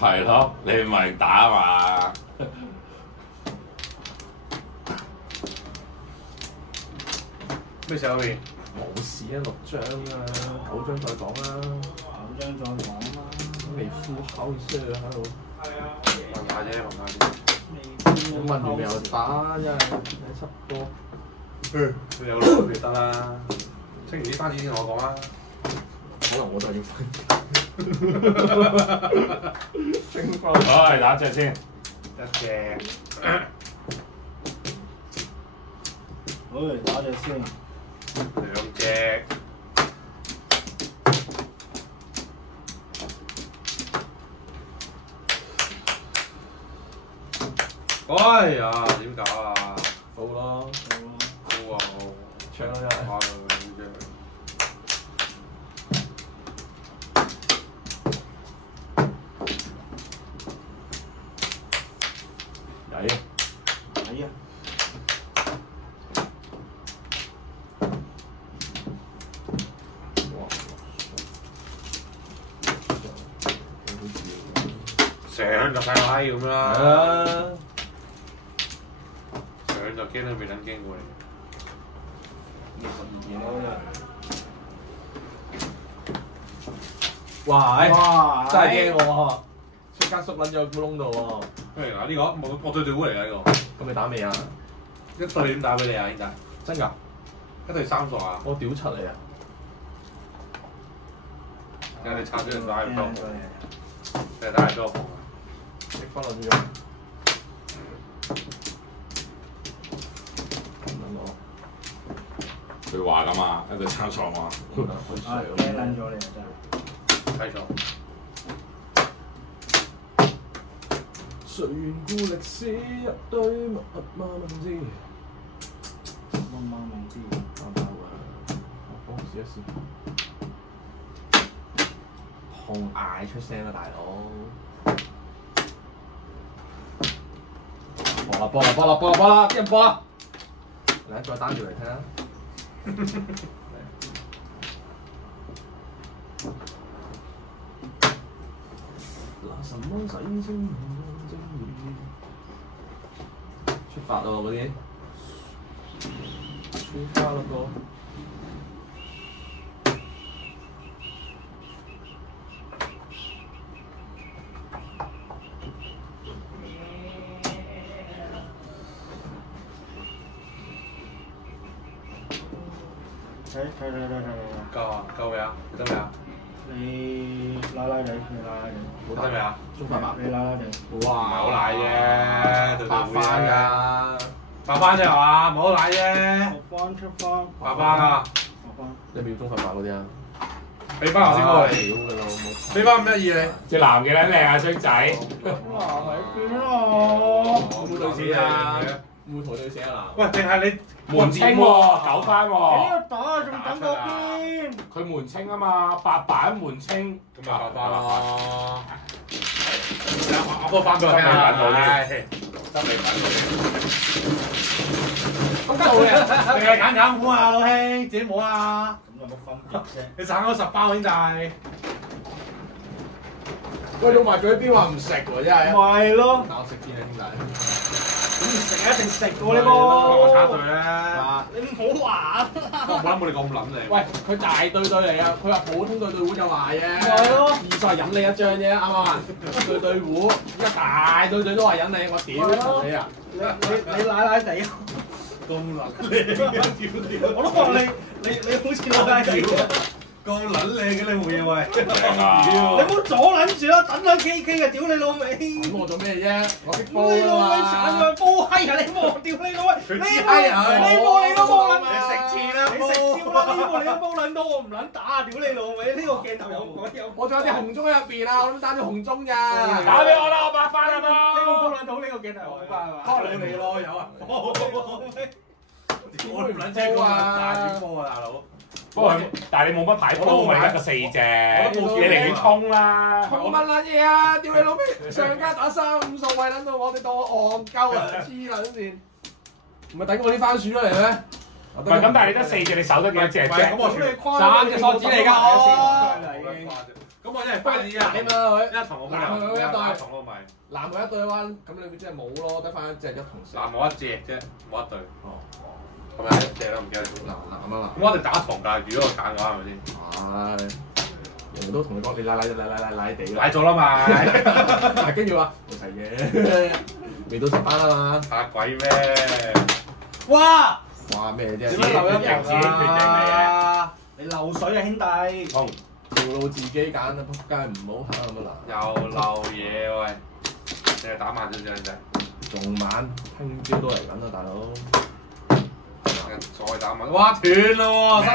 係咯，你咪打嘛？咩時候邊？冇事啊，6張啊，9張再講啦。9張再講啦。未敷口先喺度。問下啫。問完未有打，真係7波。你有攞咪得啦。清完啲番子先同我講啦。可能我就要分。升翻。好，嚟打隻先。一隻。好，打隻先。兩隻。哎呀，點搞啊？好咯，好啊好。搶啦真係。哇！曳啊！睇啊！上就太閪咁啦。係啊！上就驚都未撚驚過你。哇！哇！真係驚我喎，出間縮撚咗個窿度喎。咩嚟㗎？呢個我對股嚟㗎呢咁你打未啊？個。一對點打俾你啊？兄弟？真㗎？一對3傻啊！我屌柒你啊！而家你拆咗人打唔到，係你打係多房啊？食翻落咗。咁撚我。佢話㗎嘛，一個參賽嘛。驚撚咗你啊！真係。睇錯。誰緣故歷史一堆密碼文字。掹掹明知。我試一試。碰嗌出聲啦，大佬！播啦！啲人播啦！嚟再單條嚟聽下。拿什麼洗清正義？出發咯嗰啲，出發啦哥！夠啊，夠未啊？得未啊？你拉拉地，好得未啊？中發白，你拉拉地。哇！唔係好奶啫，白翻㗎，白翻啫係嘛？唔係好奶啫，出翻，白翻啊！你咪要中發白嗰啲啊？俾翻頭先過嚟，屌㗎啦，冇。俾翻咁一意你。隻男嘅撚靚啊，衰仔。會唔會對死啊？會唔會同對死啊？喂，定係你門清喎，九翻你喎。呢度打仲等嗰邊？佢門清啊嘛，白板門清。咁咪白翻咯。我幫翻俾我聽下，真未揾到。咁做嘅，定係揀揀股啊，老兄，自己摸啊。咁有乜分別啫？你省咗10包兄弟。喂，老埋嘴邊話唔食喎，真係。咪咯，但我食啲啊，兄弟。咁唔食一定食喎呢我插波。隊咧。你唔好玩。我冇你咁撚你。喂，佢大對嚟啊！佢話普通對糊就話啫。咪咯二再飲你一張啫，啱唔啱？對糊，一大對都話飲你，我屌你啊！你奶奶地。咁撚你，我都話你好似奶奶地。咁撚你嘅你冇嘢喂。你唔好阻撚住啦，等緊 KK 啊！屌你老味！咁我做咩啫？我識屌你老味，鏟佢煲閪啊！你望屌你老味，佢你知閪啊佢你望你都煲撚，你食字啦你食蕉啦！呢個你都煲撚到，我唔撚打啊！屌你老味，呢個鏡頭有有。我仲有啲紅中喺入邊啊！我諗打咗紅中咋。打俾我啦，我白翻啦呢個煲嘛。撚到呢個鏡頭好快係嘛？幫你咯，有啊。我唔撚聽啊！大轉波啊，大佬。不過但係你冇乜牌鋪，咪得個4隻，你寧願衝啦。衝乜撚嘢啊！屌你老味，上家打3-5數位，撚到我哋當我戇鳩啊！黐撚線，唔係等我啲番薯出嚟咩？唔係咁，但係你得4隻，你守得幾多隻啫？咁我3隻數指嚟㗎我。咁我真係翻你啊！點啊佢？一同我咪一同我咪。南無一對彎，咁你咪即係冇咯，得翻一隻一同四。嗱，冇一隻啫，冇一對。哦，係咪一隻都唔記得咗？南啊咁我哋打同㗎，如果我揀嘅話係咪先？係，人哋都同你講你奶地啦。買咗啦嘛，係跟住話冇齊嘅，未到10班啊嘛。嚇鬼咩？哇！哇咩啫？點解漏一隻自己決定嚟嘅。你漏水啊兄弟！衝！條路自己揀啊！仆街唔好行咁啊嗱。又漏嘢喂！你係打慢少少啫，仲晚，聽朝都嚟緊啦，大佬。再打慢，哇斷咯喎，3行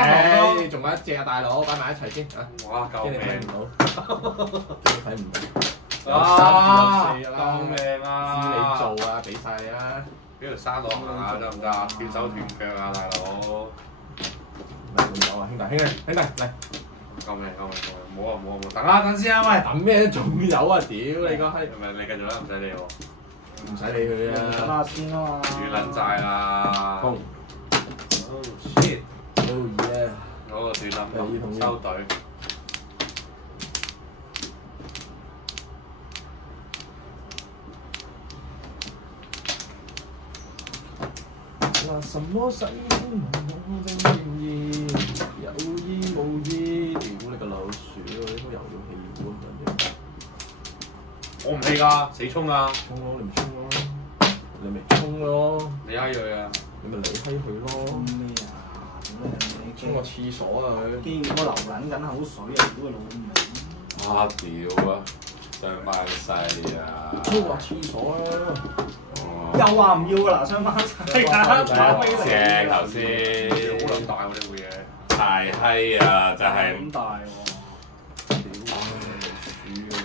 都。仲有一隻啊，大佬，擺埋一齊先啊！哇救命！驚你睇唔到，睇唔到。啊！有4啦，救命啊！知你做啊，俾晒你啦。俾條山攞行下得唔得啊？斷手斷腳啊，大佬！唔係咁講啊，兄弟嚟。救命！冇啊！等啊，等先啊，喂！等咩？仲有啊！屌你個閪！係咪你繼續啦？唔使理我。唔使理佢等啊！下先啊嘛。斷撚曬啦！衝 Oh shit！ ！Oh yeah！嗰個斷撚收隊。嗱，什麼洗清夢正正義，有意無意，屌你個老鼠！你都又要氣管咁樣。我唔氣㗎，死衝啊！衝咯，你咪衝咯，你咪衝咯，你閪佢啊！你咪離開佢咯。咩啊？你衝個廁所啊佢！見我流撚緊口水啊！屌佢老味！啊屌啊！上翻世啊！衝個廁所啊！又話唔要㗎啦，雙翻晒㗎，打飛正嚟。頭先，好撚大喎呢副嘢。大閪啊！就係咁大喎！屌鼠嘅真係。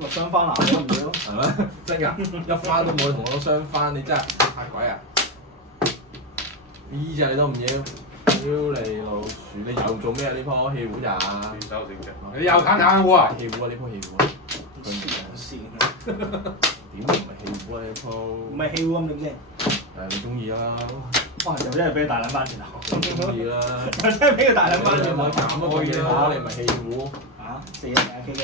個雙翻男都唔要。係咩？真㗎？一翻都冇，同我雙翻，你真係嚇鬼啊！呢隻你都唔要，屌你老鼠！你又做咩啊？呢鋪氣壺咋？斷手斷腳。你又揀揀股啊？氣壺啊！呢鋪氣壺啊！線點都唔係氣壺啊！呢鋪唔係氣喎咁點先？你中意啦，哇！又真係俾佢大撚翻轉頭，中意啦。又真係俾佢大撚翻你唔轉頭。好減多嘢啦，你唔係氣壺。啊！4啊 KK。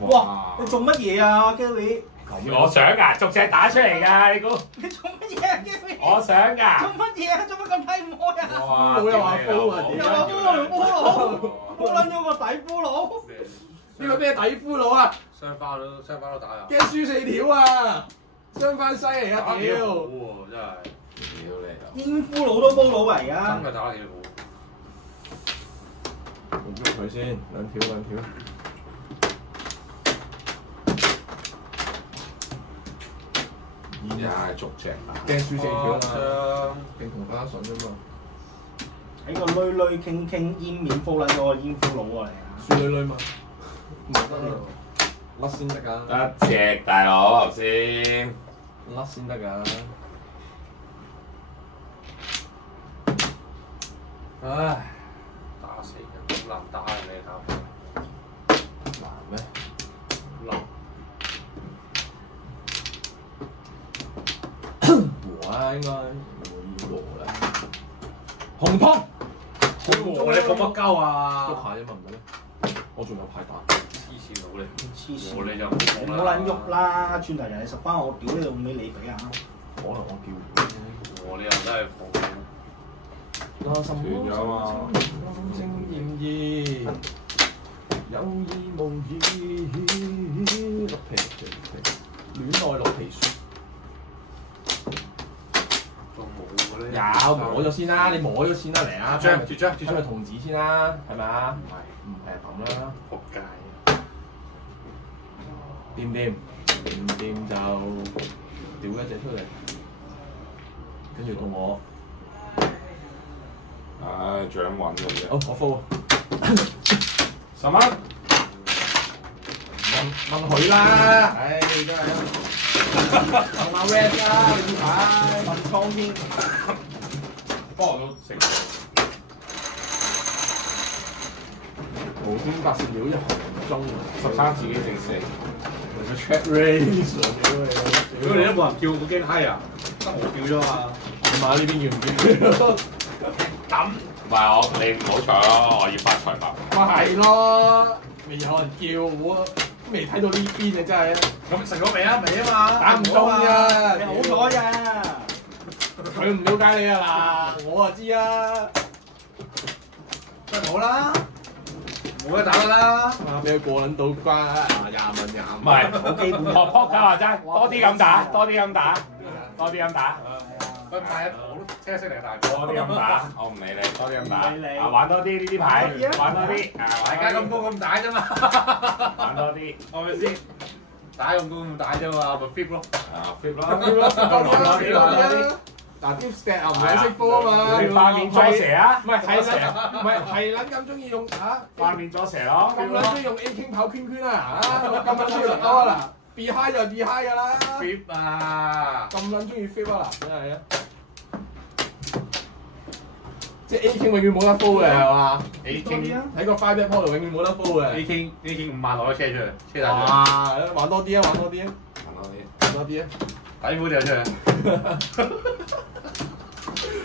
哇！你做乜嘢啊 Gary？我想㗎，逐隻打出嚟㗎，你估？你做乜嘢啊 Gary？我想㗎。做乜嘢啊？做乜咁睇唔開啊？哇！冇又話煲啊又話菠蘿菠蘿，煲撚咗個底菠蘿。呢個咩底褲佬啊？雙花都打啊！驚輸4條啊！雙翻西嚟啊！打幾好屌！喎，真係。屌你啊！煙夫佬都煲到嚟真啊！係打得幾好。佢先，兩條。又係逐隻啊！驚輸4條啦，勁同花順啫嘛。喺個攣攣傾傾煙面敷撚咗個煙敷佬過嚟啊！輸女嘛，唔得呢個，甩先得㗎。得隻大佬頭先，甩先得㗎。唉，打死人，好難打啊！你打難咩？難。和啊，應該會和啦。紅湯，你講乜鳩啊？喐下啫嘛，唔係咩？我仲有牌打。黐線佬你，黐線，我你就你唔好撚喐啦！轉頭人哋10番，我屌你老味，你俾啊！可能我叫我你又真係放。我心斷咗嘛正炎熱，有意無意，綠皮，戀愛綠皮書。仲冇嘅咧。有摸咗先啦，你摸咗先啦嚟啊！絕張睇佢童子先啦，係咪啊？唔係唔係咁啦，仆街。掂就屌一隻出嚟，跟住到我。唉，掌穩嘅啫。好，我 full 10蚊，問佢啦，唉真係啊！問下 Red 啦，你點睇？問倉添，不過都食。無端白蝕了一紅中13自己剩4，為咗 check raise 屌你！如果你都冇人叫個 game high 啊，得我叫啫嘛。你買呢邊要唔要？抌。唔係你唔好彩咯，我要發財吧。咪係咯，未有人叫我，未睇到呢邊啊真係。咁食咗未啊？未啊嘛。打唔中啊！你好彩啊！佢唔了解你啊嗱，我就知啊。真係冇啦，冇得打㗎啦。啊！俾佢過撚到關20蚊20唔係，好基本。學撲街話齋，多啲咁打，多啲咁打，多啲咁打。喂，唔係啊，我都車識嚟大哥。多啲咁打，我唔理你，多啲咁打。唔理你啊，玩多啲呢啲牌，玩多啲，大家咁高咁大啫嘛，玩多啲，係咪先？打咁高咁大啫嘛，咪 flip 咯。啊 flip 咯，多啲。嗱啲石又唔係識科啊嘛，你塊面左蛇啊？唔係係撚，唔係係撚咁中意用塊面左蛇咯，咁撚中意用 A King 跑圈圈啊咁撚中意多啊嗱 ，be high 就 be high 㗎啦 flip 啊！咁撚中意 flip 啊嗱，真係啊！即係 A King 永遠冇得 fall 嘅係嘛 A King 喺個 five bet pot 度永遠冇得 fall 嘅。 A King 5萬攞咗車出嚟，車大咗，哇！玩多啲啊，玩多啲啊，玩多啲。玩多啲啊！底褲掉出嚟。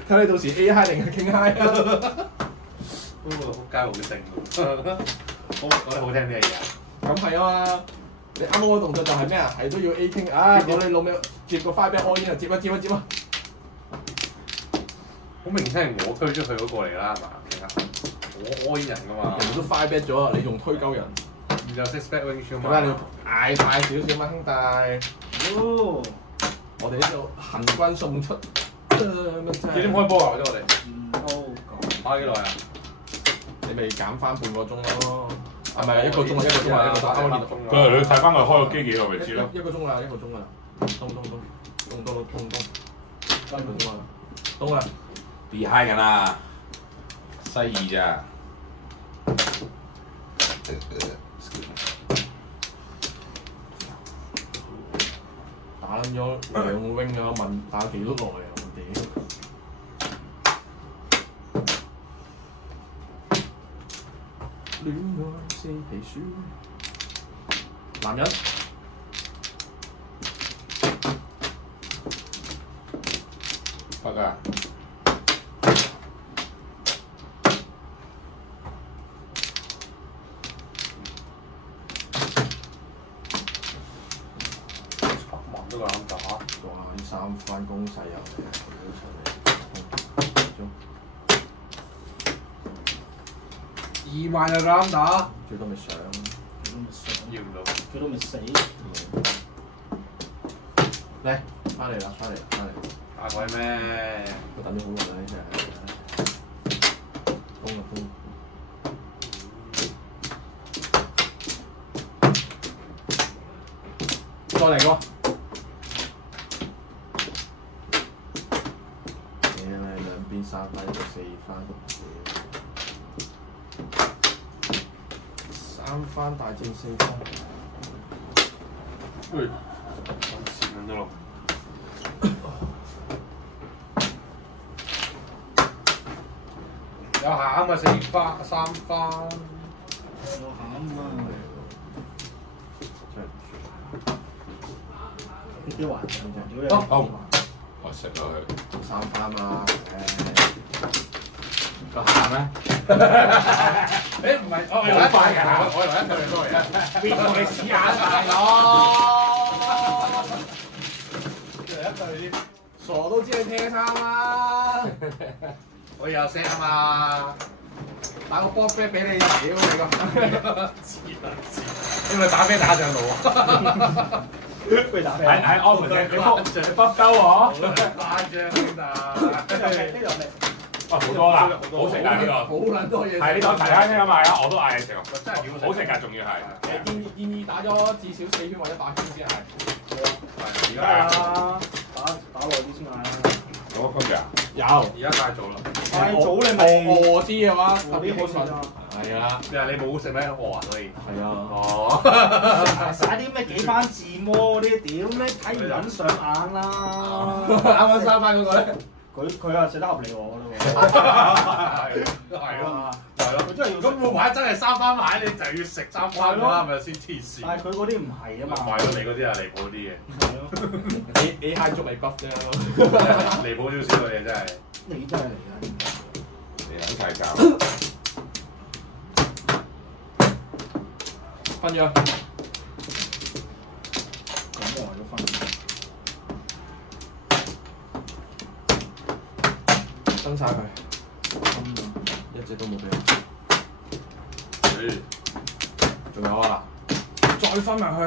睇你到時 A high 定係 King high 啊！嗰個仆街好正喎，講得好聽啲嘅嘢。咁係啊嘛！你啱啱嗰個動作就係咩啊？係都要 A King 啊！屌你老味，接個 five bet all in 啊！接啊！好明顯係我推咗佢嗰個嚟㗎啦，係嘛？我 all 人㗎嘛。人哋都 five bet 咗啊！你仲推鳩人？然後 six bet range 啊嘛。咁啊！你要嗌快少少嘛，兄弟！哦，我哋呢度行軍送出。幾點開波啊？或者我哋唔好講。打幾耐啊？你咪減翻半個鐘咯。係咪1個鐘啊？1個鐘啊！1個鐘。啱啱見到。佢你睇翻佢開個機幾耐咪知咯。1個鐘啦，1個鐘啦。東。1個鐘啊！東啦。 be high 緊啦，西二咋？打撚咗2 wing 啊！問打幾多耐啊？我屌！戀愛是皮書，男人得㗎。都夠膽打，哇！呢3番攻勢又嚟，2萬就夠膽打，最多咪上，要唔到。最多咪死。嚟翻嚟啦！打鬼咩？我等咗好耐啦，呢隻。攻。再嚟個。兩邊3分，一個4分。3分大戰4分。喂，前緊得咯。有餡啊，4分3分。有餡啊！呢啲還屌嘢。好，我食咗佢。3分嘛，個餡咩？誒唔係，我以為一塊㗎，我以為一對多嘢。邊個你試下大佬？一對啲，傻都知你聽衫啦。我有聲啊嘛。打個波飛俾你，屌你個！因為打飛打上路啊！不如打咩？喺 office 你幫鳩我。誇張先啊！呢度咩？哇好多啦，好食㗎呢個。好撚多嘢。係你當茶餐廳咁賣啦，我都嗌你食。真係好食㗎，仲要係。建議打咗至少4圈或者8圈先係。而係啊，打耐啲先嗌啦。有乜分別啊？有。而家太早啦。太早你咪餓啲嘅話，嗰啲好順啊！係啊。咩啊？你冇食咩？餓啊，所以。係啊。哦。晒啲咩幾番自摸嗰啲，屌咩睇唔撚上眼啦！啱啱3分嗰個咧。佢啊食得合理我咯喎。係咯。係咯，佢真係要。咁副牌真係3番牌，你就要食3番啦，係咪先黐線？但係佢嗰啲唔係啊嘛。唔係咯，你嗰啲係離譜啲嘅。係咯。你閪捉你骨啫。離譜少少嘅嘢真係。你真係嚟啦！你撚晒教。分咗。咁我都分。分晒佢。一隻都冇俾。仲有啊嗱，再分埋去。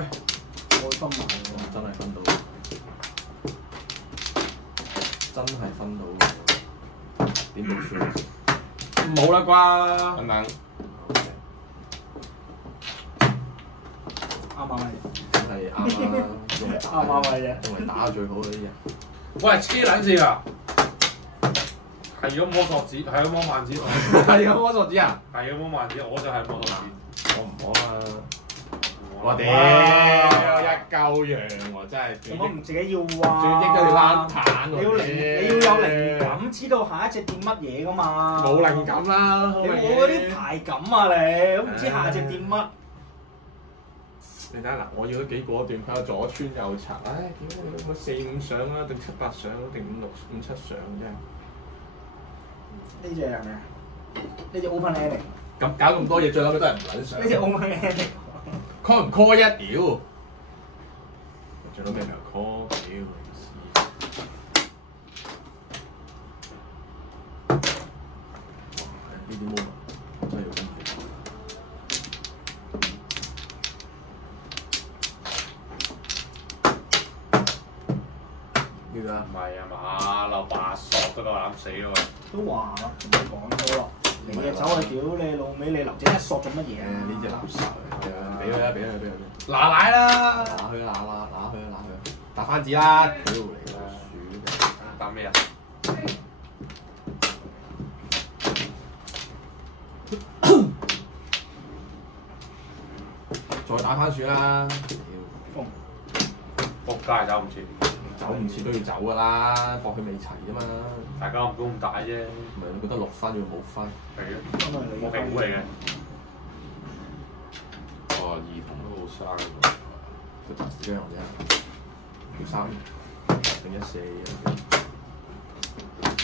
再分埋喎。真係分到。真係分到。點到算？冇啦啩。等等。啱啱真係啱啦。啱啱嘅啫。因為打得最好嗰啲人。喂，黐撚線啊！係咁摸索子，係咁摸萬子，係咁摸索子啊！係咁摸萬子，我就係摸索子。我唔摸啊！我屌一嚿羊喎，真係。做乜唔自己要啊？仲要益咗條爛彈你要有靈感，知道下一隻掂乜嘢噶嘛？冇靈感啦！你冇嗰啲排感啊你，都唔知下隻掂乜。你睇下嗱，我要咗幾果段，佢有左穿右插，唉，屌你老母4、5上啦，定7、8上，定5、6、5、7上啫。呢隻係咩啊？呢隻 open ending。咁搞咁多嘢，最後尾都係唔撚上。呢隻 open ending。call 唔 call 一屌？最後尾咪 call 屌你屎！呢啲 moment 真係要跟住。呢個唔係啊嘛，留白索都夠膽死喎！都話啦，同你講咗咯。你啊走去屌你老味，你留隻一索做乜嘢啊？呢隻垃圾嚟嘅，俾佢啦，俾佢，俾佢。拿奶啦！拿去啦，拿去，打翻紙啦！屌你老鼠！打咩啊？再打翻鼠啦！屌，仆街走唔切，走唔切都要走噶啦，搏佢未齊啫嘛。大家唔公咁大啫。唔係你覺得6分要冇分？係啊，因為你冇評估嚟嘅。哦，兒童都好生喎。個雜誌張啫，3定14。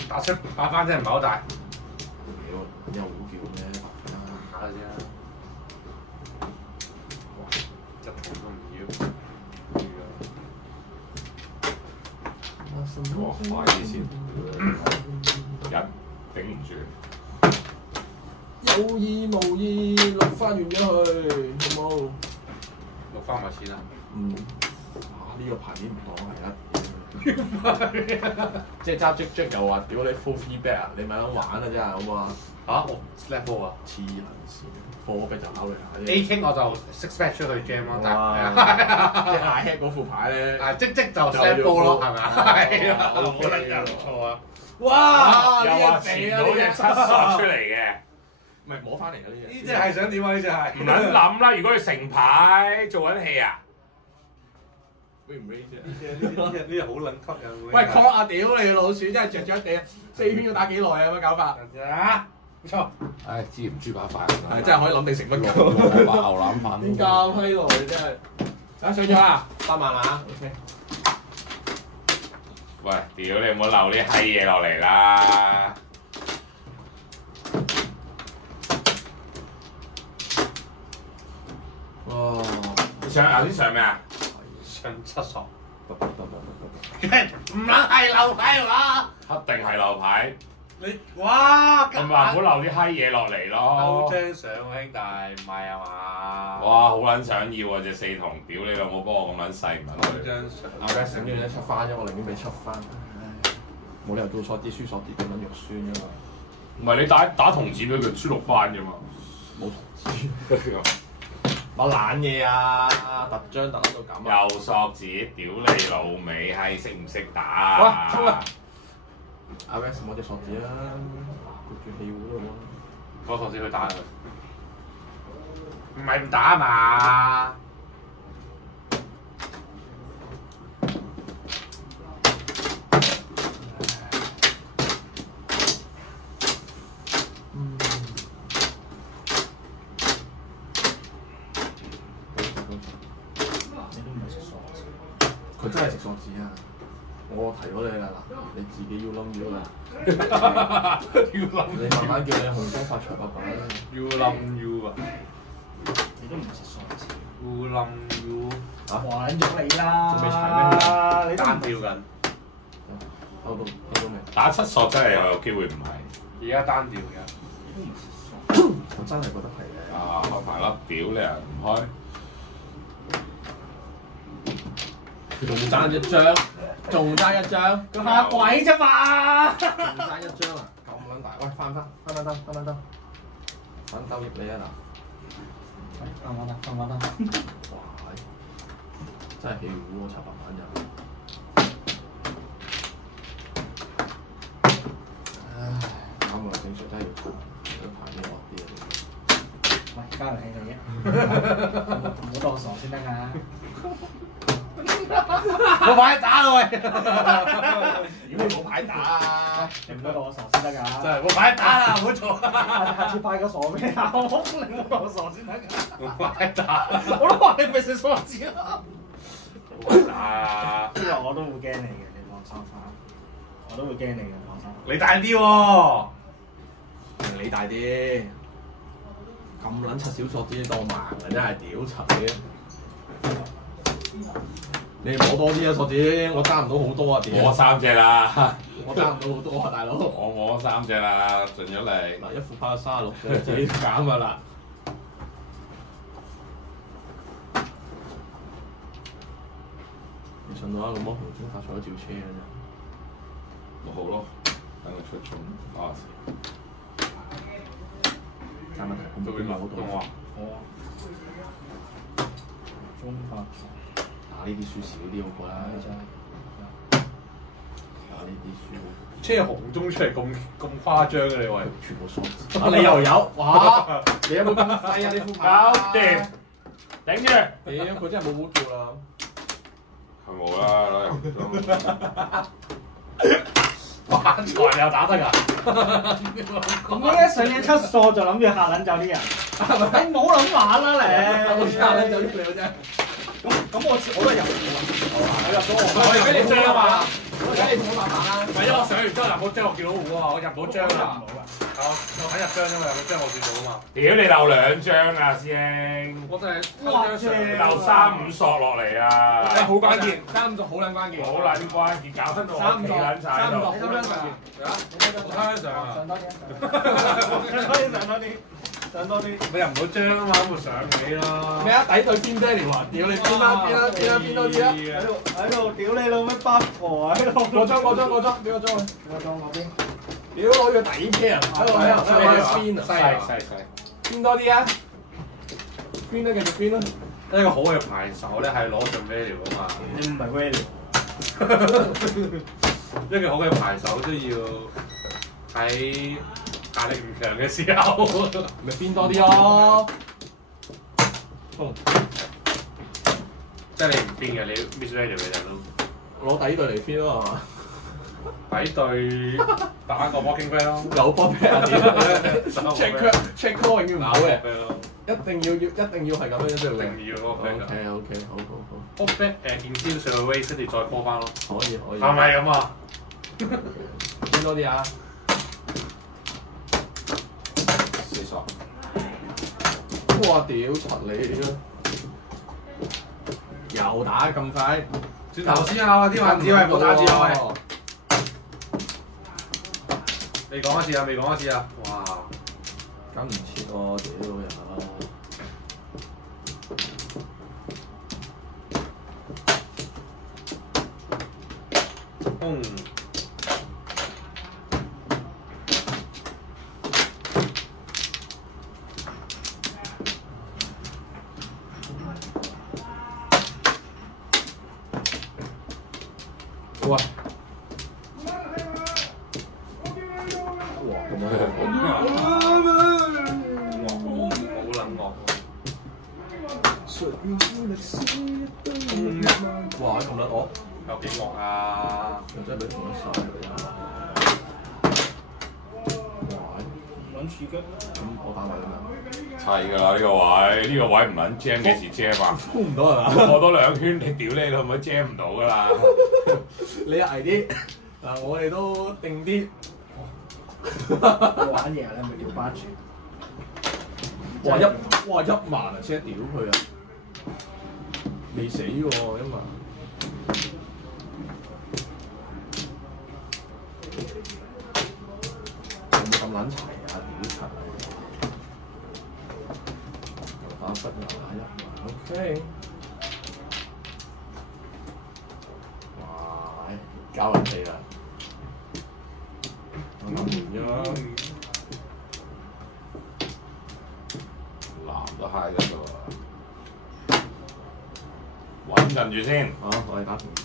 打出打翻真係唔係好大。屌，有胡叫咩？打下先。一條都唔要。哇，快啲先，人頂唔住。有意無意落翻完咗去，好冇？落翻埋錢啦。呢個牌面唔當係啦，即係揸積積又話屌你 full feedback 啊！你咪咁玩啊真係好唔好啊？嚇我 slap ball 啊黐撚線，4back 就考慮下！A King 我就 six back 出去 jam 咯，但係即係嗌 head 嗰副牌咧，積就 slap ball 咯，係咪啊？係啊，好撚有錯啊！哇！又話前到隻七索出嚟嘅，唔係摸翻嚟嘅呢呢只係想點啊？呢只係唔撚諗啦！如果佢成牌做緊戲啊，會唔會啫？呢隻好撚吸引。喂 call 啊！屌你老鼠真係着著地，4圈要打幾耐啊？咁樣搞法？啊！冇錯。唉，知唔知把飯？係真係可以諗定成乜我把牛腩飯。點咁閪耐真係？啊上咗啊！8萬啊！OK。喂，屌你唔好漏啲閪嘢落嚟啦！哇！你上頭先上咩啊？上七索。得，唔撚係漏牌係嘛？一定係漏牌，你哇！咁話唔好漏啲閪嘢落嚟咯。抽張相兄弟，唔係啊嘛？哇！好撚想要啊隻四筒，屌你老母幫我咁撚細唔撚抽佢。張相。阿 Rex 整完一出翻啫，我寧願俾出翻。冇理由到錯啲輸錯啲咁撚肉酸㗎嘛。唔係你打童子俾佢輸6番啫嘛。冇同知。我懶嘢啊！特張特到咁啊！又索子，屌你老味，係識唔識打啊？哇衝啊！阿 Rex 摸隻索子啦，焗住氣喎都我頭先去打佢，唔係唔打啊嘛？佢真係食索子啊！我提咗你啦嗱，你自己要冧咗啦。你慢慢叫你紅光發財爸爸啦。要冧 U 啊！你都唔識數字。要冧 U。玩咗你啦！仲未齊咩？你單調緊，收到未？打七索真係有機會唔係。而家單調嘅。都唔識數。我真係覺得係嘅。啊，開埋粒屌你啊，唔開。仲爭一張，仲爭一張，佢嚇鬼啫嘛！仲爭一張啊！咁撚大，喂翻兜，反兜益你啊嗱！得唔得？得唔得？哇！真係氣糊喎，700萬人。唉，啱啊！正常真係要排啲惡啲啊！喂，加油氣佢啫，唔好當我傻先得㗎。冇牌打啦喂！如果你冇牌打啊！你唔好當我傻先得㗎。真係冇牌打啦，唔好做。下次派個傻俾你啊！我你唔好當我傻先得㗎。冇牌打，我都話你咪食傻子啦。冇牌打。之後我都會驚你嘅，你放心翻。我都會驚你嘅，放心。你大啲喎！你大啲，咁撚柒小索子當盲啊！真係屌柒嘅。你摸多啲啊，索子，我爭唔到好多啊！屌，我3隻啦，我爭唔到好多啊，大佬。我3隻啦，盡咗力。嗱，一副包36隻，自己減㗎啦。你信到啊？咁魔紅中發財都照車嘅啫。咪好咯，等佢出重打下先。但問題咁都會邊有好多？我好啊。中發打呢啲輸少啲好過啦，真係。打呢啲輸。車紅中出嚟咁誇張嘅你喂，全部數字。啊！你又有哇？你有冇咁細啊？你副牌搞掂，頂住。屌，佢真係冇冇叫啦。係冇啦，攞入玩財又打得㗎？咁一上嘢7索就諗住嚇撚走啲人，你唔好諗玩啦你。我嚇你走啲料啫。咁我都係入我入咗我係俾你張啊嘛！我睇你冇辦法啦。唔係因為我上完之後入冇張，我見到好啊，我入冇張啦。我睇入張啫嘛，入咗張我見到啊嘛。屌你漏2張啊，師兄！我真係哇抽張相漏3、5索落嚟啊！好關鍵，3、5索好撚關鍵。好撚關鍵，搞到我企撚晒喺度。我睇張相啊！上多啲，上多啲，上多啲，上多啲。你又唔好張啊嘛，咁咪上你咯。咩啊？抵對邊爹嚟話？屌你邊啦邊啦邊啦邊多啲啊！喺度屌你老咩八婆喺度。過裝，俾個裝佢。我裝嗰邊。屌攞個底啤啊！喺度邊啊？細邊多啲啊？邊咧繼續邊啦！一個好嘅牌手咧係攞盡 value 噶嘛。你唔係 value。一個好嘅牌手都要喺壓力唔強嘅時候，咪邊多啲咯。即係你唔變嘅，你 miss value 嘅就攞底對嚟邊咯係嘛？抵對打個 walking back 咯，有波啤啊！check call 永遠唔好嘅，一定要係咁樣先一定要 walk back。OK，好。 walk back 見招上去 raise 跟住再 call 翻咯，可以。係咪咁啊？邊多啲啊？40。哇！屌柒你啊！又打咁快，轉頭先啊！啲環子喂，冇打字啊喂！未講一次啊！哇！跟唔切喎，屌人啊！喂！哇！咁撚惡，有幾惡啊？真係俾同一晒揾刺激。咁我打埋啦。係㗎啦，呢個位唔撚 jam 幾時 jam 啊？估唔到係嘛？過多2圈，你屌你老母 jam 唔到㗎啦！你捱啲，嗱我哋都定啲。玩嘢咧，咪調翻轉。哇1萬啊！車屌佢啊！未死喎1萬。有冇咁撚齊啊？屌柒！打筆又打1萬 ，OK。哇！交人哋啦。藍都 high 咗喎。穩陣住先。好，我哋打停止。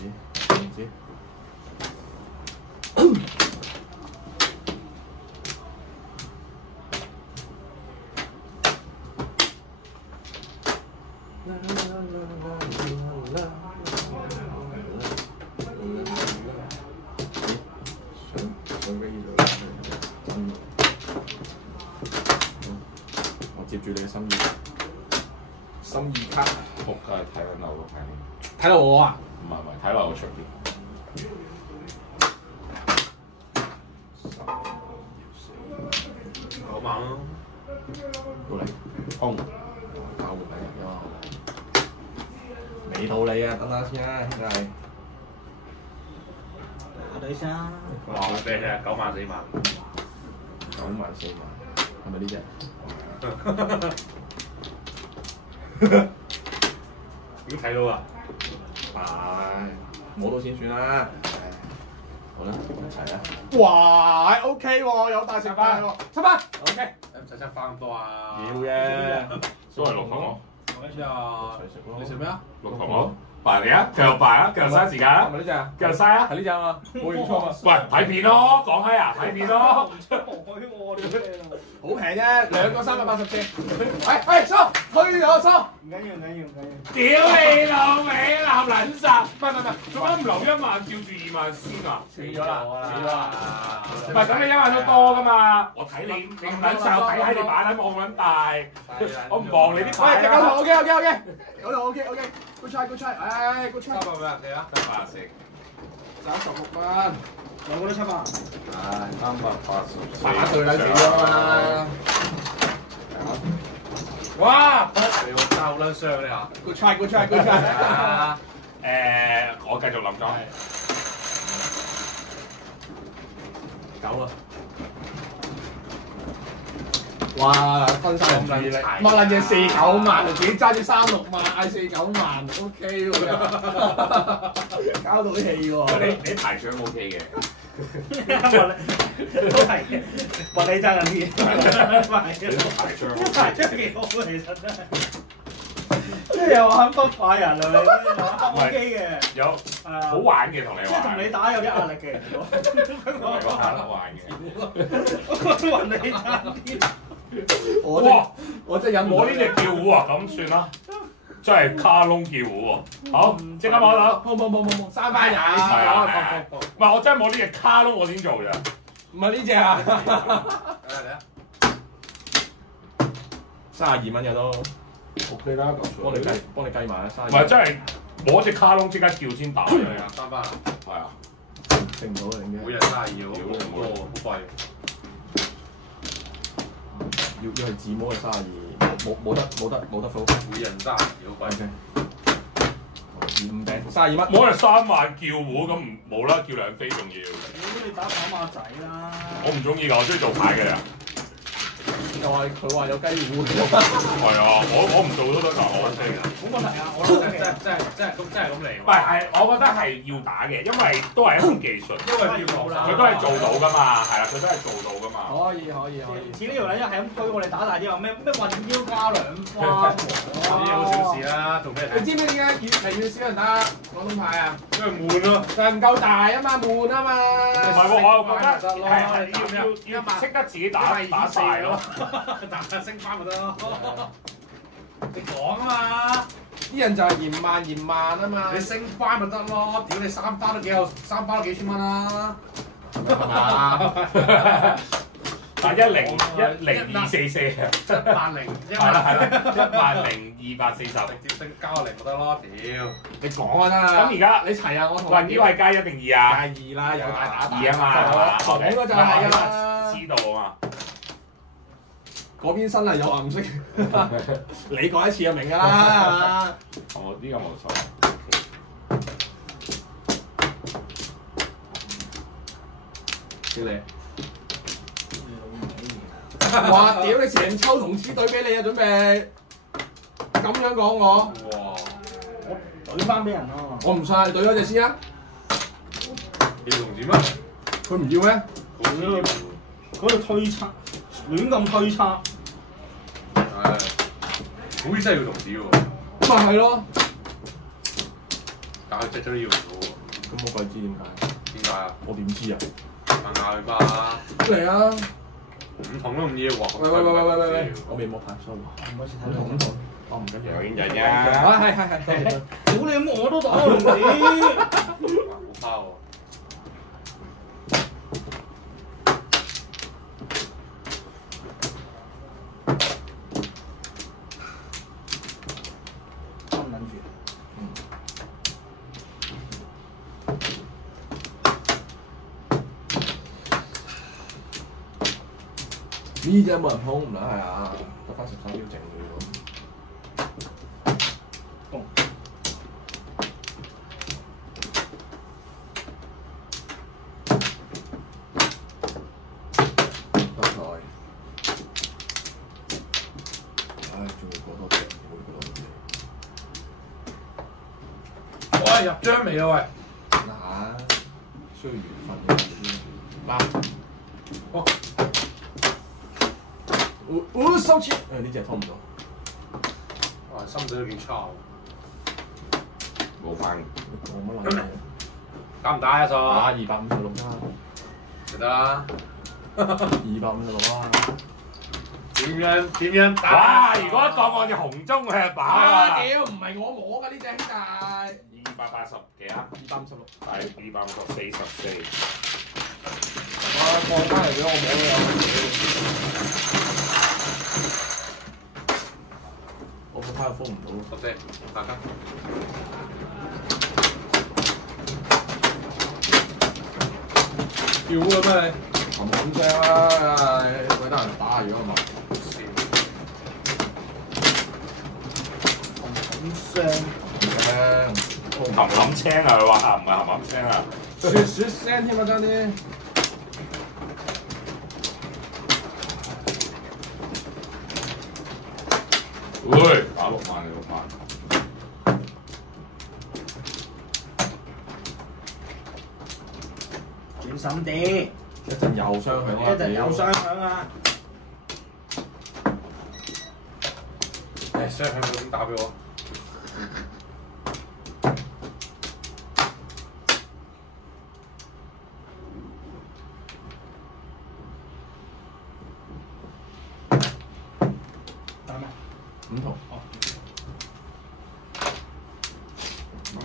我接住你嘅心意卡。仆街睇緊樓個牌面。睇到我啊！唔係，睇落我出邊。好猛咯！到你，空。搞活底入咗。未到你啊！等下先啊，兄弟。打底先啦。哇！俾你啊，9萬4萬9萬4萬，係咪呢隻？已經睇到啦。係，摸到先算啦。好啦，一齊啦。哇！OK 喎，有大食飯喎，7番。OK。使唔使翻咁多啊？要嘅，都係6頭咯。講一次啊！你食咩啊？6頭咯。bài嚟啊，繼續bài啊，繼續嘥時間啊，係咪呢隻啊？繼續嘥啊，係呢隻啊嘛，冇認錯啊！喂，睇片咯，講閪啊，睇片咯，好平啫，2個380隻。喂，收，推咗收。唔緊要，唔緊要，唔緊要。屌你老味，鬧撚殺！唔係，做乜唔留1萬，照住2萬先啊？死咗啦，死咗啦！唔係，咁你1萬都多噶嘛？我睇你咁撚細，我睇喺你擺喺望撚大，我唔望你啲牌喂，隻狗頭 OK，狗頭 OK，good try，good try，唉，good try。300蚊你啊140，36蚊，兩個都700。唉，384。打對啦，死咗啦！哇！你個揸好撚傷你啊 good try，good try，good try。我繼續諗咗。9啊！哇！分散人注意力，乜撚嘢4-9萬，自己揸住36萬，嗌4-9萬 ，OK 喎，交到啲氣喎。你排長 OK 嘅，都係嘅，揾你爭緊啲，排長排出幾好其實真係，即係又玩不快人啊，你 OK 嘅，有係啊，好玩嘅同你即係同玩，你打有啲壓力嘅，同你玩好玩嘅。我揾你爭啲。哇！我真係忍我呢隻叫糊啊，咁算啦，真係卡窿叫糊喎。好，即刻攞走。冇，三番人，係啊，唔係我真係冇呢隻卡窿我先做咋。唔係呢只啊，32蚊嘅都 OK 啦，幫你計埋啊唔係真係攞隻卡窿即刻叫先打嘅。三番，係啊，食唔到啊，應該每日32喎，好多喎，好貴。要係自摸嘅32，冇得數。每人32好貴。 5餅32蚊。冇人3萬叫糊咁冇啦，叫兩飛仲要。你打跑馬仔啦！我唔中意㗎，我中意做牌嘅人。又話佢話有雞糊。係啊，我唔做都得㗎，我 OK 㗎。冇問題啊，我真係咁嚟。唔係我覺得係要打嘅，因為都係一種技術。因為要落佢都係做到㗎嘛，係啦，佢都係做到㗎嘛。可以。似呢條撚一係咁推我哋打大啲，話咩運腰加2花，呢啲好小事啦，做咩睇？你知唔知點解越嚟越少人打廣東牌啊？因為悶咯。就係唔夠大啊嘛，悶啊嘛。唔係喎，我又覺得係要識得自己打大咯。打升翻咪得咯。你講啊嘛，啲人就係嫌慢啊嘛。你升翻咪得咯。屌你3包都幾千蚊啦。係嘛？但10244啊，10001係啦，10240。直接升加個0咪得咯。屌，你講啊得啦。咁而家你齊啊，我同雲腰係加1定2啊？加2啦，有大打2啊嘛，講嗰就係㗎啦。知道啊嘛。嗰邊新嚟又話唔識，你講一次就明㗎啦。我呢個冇錯。屌你！哇！屌你成抽同支隊俾你啊，準備咁樣講我。哇！我懟翻俾人咯。我唔信，你隊咗隻先啊！你同點啊？佢唔要咩？嗰度推測，亂咁推測。好似真係要同子喎。咁咪係咯。但係隻咗要唔到喎。咁我鬼知點解？點解啊？我點知啊？問下佢吧。嚟啊！唔同都唔要喎。喂，我未摸牌 sorry。唔同，我唔緊要。有煙仔啊，啫。係。屌你咁我都打龍子。好包喎。呢隻冇人碰唔啦係啊，得翻13秒剩嘅喎。得台。唉，仲要過多隻，喂，入張未啊喂？嗱，需要緣分嘅呢啲。收錢！呢隻拖唔到。哇，心水都幾差喎。冇翻。講乜撚嘢？打唔打啊？數打256啦，就得啦。 256啦。點樣打？哇！如果一講我隻紅中係飽啊！屌，唔係我摸㗎呢隻兄弟。 280幾啊256。係244。放翻嚟俾我摸都有。我副牌又封唔到。10四，大家。叫嘅咩你？冚冚聲啦，鬼得人打如果唔係。冚聲，冚青啊！佢話唔係冚青啊！雪聲添啊，爭啲。喂，打6萬你6萬。小心啲，一陣又雙響啊！一陣有雙響啊！誒，雙向嗰點打俾我？打咩？ 5筒。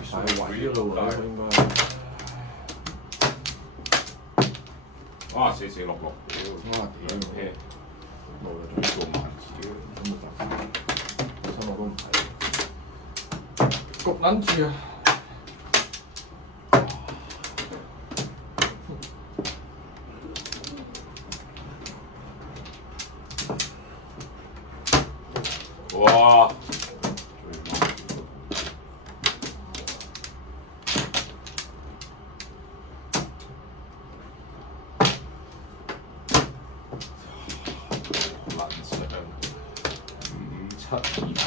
大位咯喎，應該。哇！4-4-6-6，屌！哇屌！咩？冇啦，仲要做萬字，咁冇辦法，本身我都唔係。焗撚住啊！哇！難上5-7-2筒。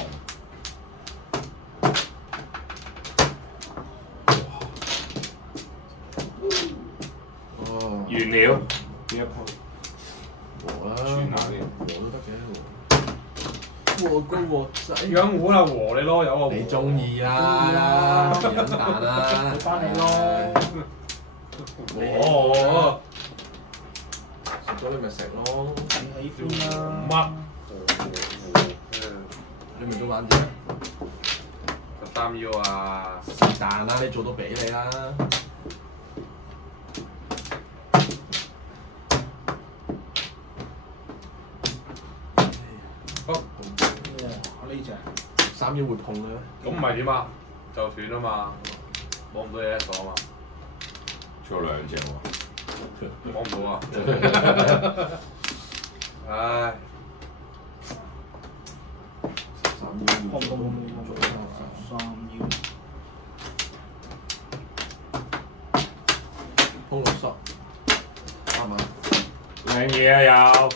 哦，完了，呢一鋪和啦，轉下先，和都得嘅。和高和仔，而家我啦和你咯，有個你中意啦，是撚蛋啦，俾翻你咯。和食咗你咪食咯，你喜歡啦。乜？你咪都玩啫。 13腰啊！是但啦，你做到俾你啦。好，哇！呢隻3腰會痛嘅咩？咁唔係點啊？就斷啊嘛，摸唔到嘢一鎖啊嘛，仲有2隻喎。摸唔到啊！唉， 3腰會痛。 3腰。空60，啱嘛？靚嘢啊有。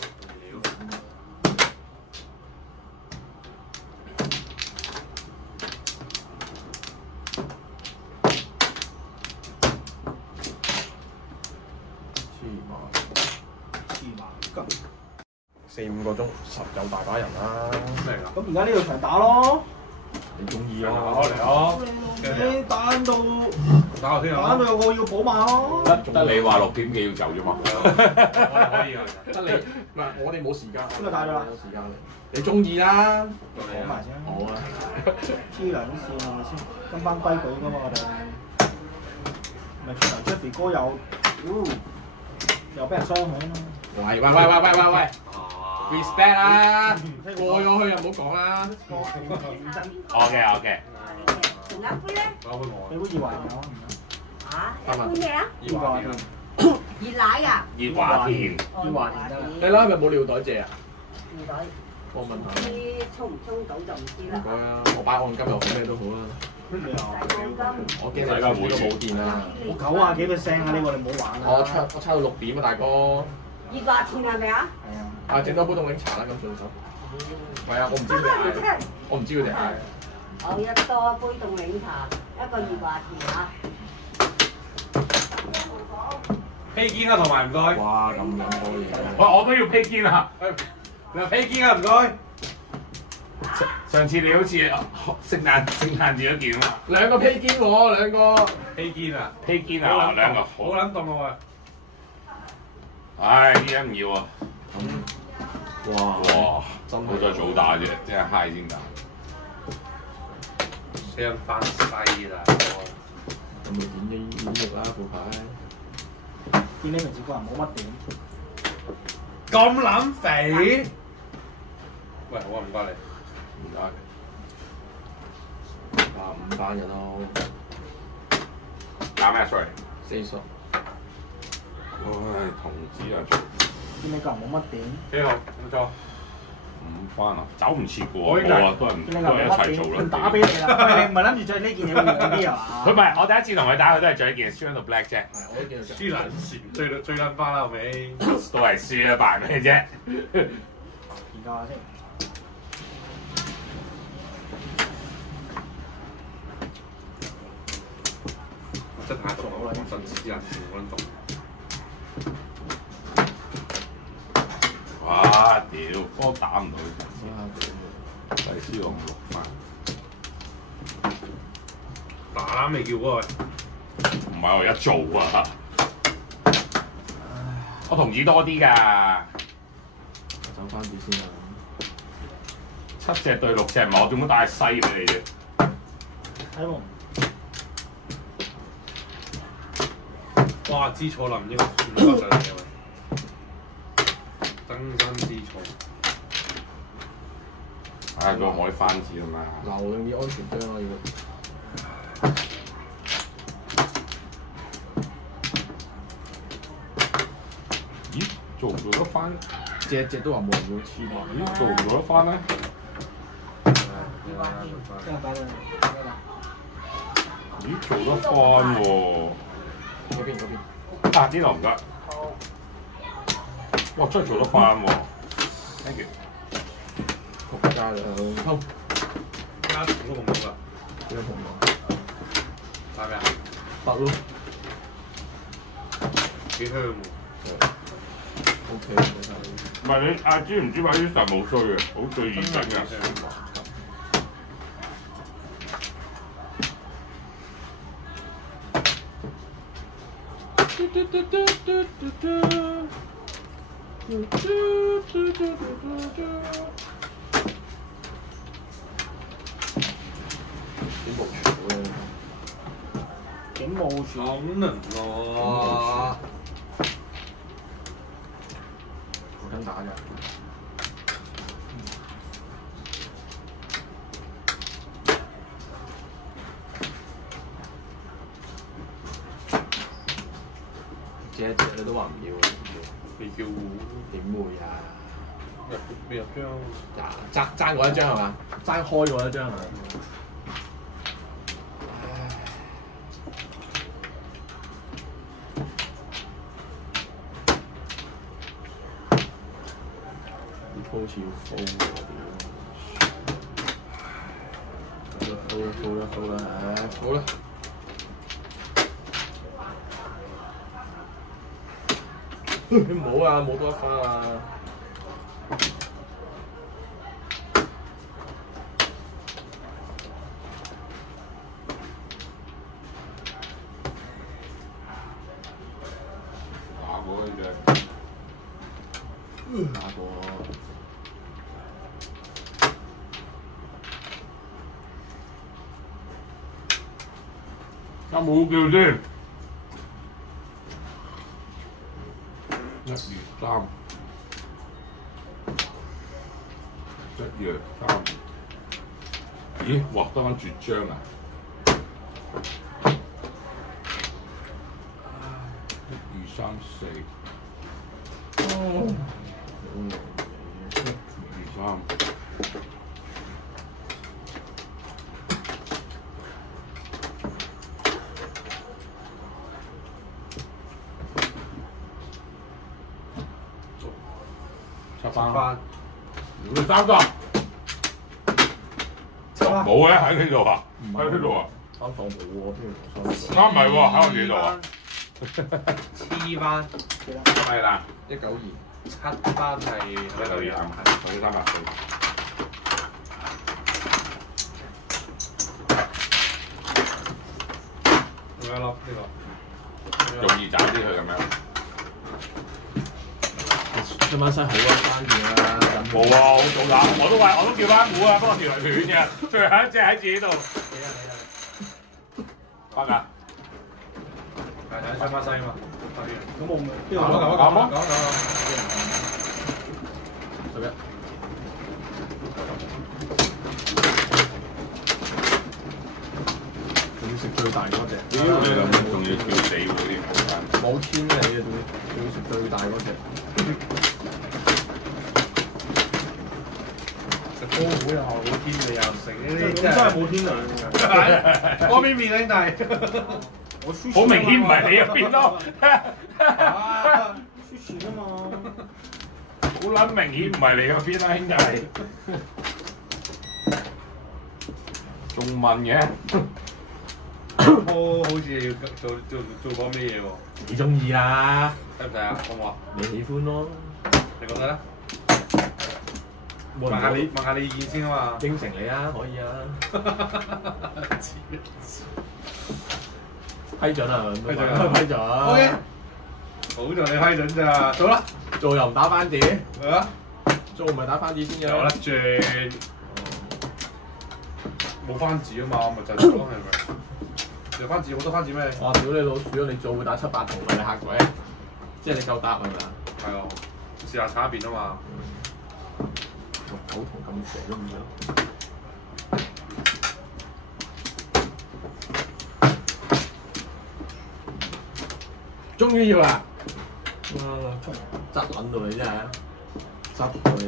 4-5個鐘，實有大把人啦。咩㗎？咁而家呢度場打咯，你中意嚟咯？嚟哦！你打到打我先啊！打到有個要補馬咯。得你話6點幾要走啫嘛。可以啊！得你，唔係我哋冇時間。呢個打咗啦冇時間你中意啦。講埋先。好啊。黐兩線係咪先？跟翻規矩㗎嘛我哋。咪出嚟 Jeffrey 哥又俾人傷害啊嘛。喂 ！respect 啦，過咗去就唔好講啦。 OK。仲有一杯咧？攞杯我。你好似話有嚇？一杯咩啊？要話熱奶啊？熱華田。要話田得啦。你啦，係咪冇尿袋借啊？尿袋，我問唔下。知沖唔沖到就唔知啦。唔該啊，我擺按金又好咩都好啦。咩啊？洗毛巾，我驚大家會都冇電啊！我90幾%啊！呢個你唔好玩啊！我抽到6點啊，大哥。熱華田係咪啊？係啊。啊，整多杯凍檸茶啦，咁順手。係啊，我唔知佢哋嗌，我唔知佢哋嗌。我一多杯凍檸茶，一個熱華田啊！披肩啊，同埋唔該。哇，咁多嘢。我都要披肩啊！你話披肩啊，唔該。上次你好似聖誕節嗰件啊嘛。兩個披肩喎，兩個。披肩啊！披肩啊，兩個好撚凍喎！唉，呢啲唔要啊！哇！真好在早打啫，即係 high 先打。傷翻西啦！咁咪演繹啦，副牌。見呢名字個人冇乜點。咁撚肥？喂，好啊，唔該你。唔得5班人咯。打咩 sorry？ 40。唉，同志啊，做見你個人冇乜點。幾好，冇錯。 5番啊，走唔切嘅喎，我已經冇啊，都係見你個一人冇乜點，齊做啦。佢打俾你啦。喂，你唔係諗住着呢件嘢會好啲啊嘛？佢唔係，我第一次同佢打，佢都係着一件 Strand to Black 啫，係，我都見到輸撚線，追撚翻啦，後尾。都係輸啊，扮咩啫？研究下先。壓中好撚神黐人線好撚毒。哇！屌，波打唔到佢，第斯朗6番，打未叫嗰個。唔係我而家做啊！我同意多啲㗎，走翻啲先啦。 7隻對6隻，唔係我點解帶西俾你啫？睇冇？哇！知錯啦，唔應該算上嚟嘅。真心知錯。唉，佢唔可以翻字啊嘛。留定啲安全章啊要。咦？做唔做得翻？隻都話冇人要黐喎。咦？做唔做得翻咧？咦？做得翻喎！嗰邊。啊！呢度唔得。哇！真係做得翻喎 ！Thank you。仆街啦，通加圖都咁好啦。邊個同我？打咩啊？白咯。幾香喎。OK，唔係你阿知唔知話呢實冇衰嘅，好最現實嘅。警務處咁能喎。我跟打㗎。隻你都話唔要啊？未叫糊。點會啊？未入張。爭嗰一張係嘛？爭開嗰一張係嘛？好似要 full 喎屌！full 啦，唉，full 啦。唔好啊，冇多一番啊！打過呢隻，打過。有冇叫先？1、2、3，1、2、3。咦？哇！得翻絕章啊！1、2、3、4。1、2、3。翻。你30。冇嘅喺呢度啊，喺呢度啊。3房冇喎，邊度啱唔係喎，喺我哋呢度啊。黐翻。係啦。192。 7班係192啱，係300歲。咁樣咯，呢個。容易找啲佢咁樣。今晚西好啊，關鍵啦。冇啊，好早打，我都叫翻股啊，不過條係斷嘅，最後一隻喺自己度。得㗎。係7班西啊嘛。咁我咪邊講度講。11。仲要食最大嗰隻。屌你老母，仲要叫死喎啲冇間。冇天理啊！仲要食最大嗰隻。食波股又冇天理又食呢啲真係冇天理㗎。嗰邊面兄弟。好明顯唔係你入邊咯。輸錢啊嘛。好撚明顯唔係你嗰邊啦，兄弟。仲問嘅？鋪好似要做過咩嘢喎？你中意啦，使唔使啊？好唔好啊？你喜歡咯。你覺得咧？冇人問下你意見先啊嘛。應承你啊，可以啊。批准啊，批准啊批准。OK，好在你批准咋，做啦。做又唔打翻字，係啊，做唔係打翻字先嘅。有得轉。冇番字啊嘛，咪就係做咯，係咪？有番字好多番字咩？哇！屌你老鼠，你做會打7、8筒啊！你嚇鬼，即係你夠答係咪啊？係啊，試下炒一邊啊嘛。 6、9筒咁肥都唔得。終於要啦！執撚到你真係，執到你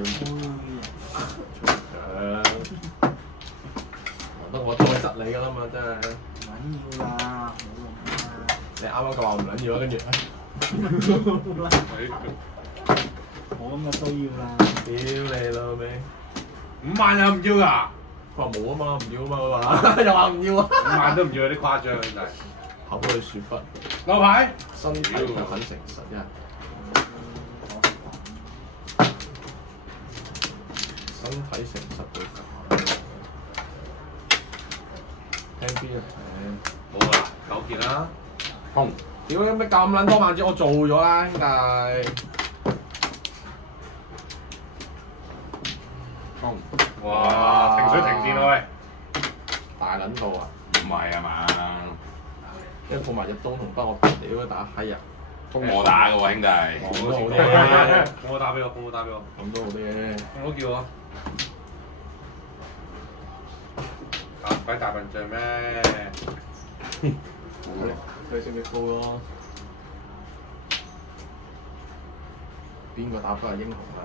得我再執你㗎啦嘛，真係。唔緊要啦，你啱啱咁話唔撚要啊，跟住冇咁嘅需要啦。屌你老味！ 5萬又唔要㗎？佢話冇啊嘛，唔要啊嘛，佢話又話唔要啊。 5萬都唔要，有啲誇張真係。考佢雪筆，牛排。 身體卻很誠實啊！身體誠實到極限。聽邊啊？冇啊，9件啦。空。屌你咩咁撚多萬字，我做咗啦，兄弟。空。哇！停水停電啊喂！大撚到啊！唔係啊嘛，一鋪埋隻刀同筆，我屌打閪啊！通我打嘅喎，兄弟。咁都好啲嘅，我打俾我，我打俾我。咁都好啲嘅。我叫我。打鬼大笨象咩？佢識唔識高咯？邊個打都係英雄啊！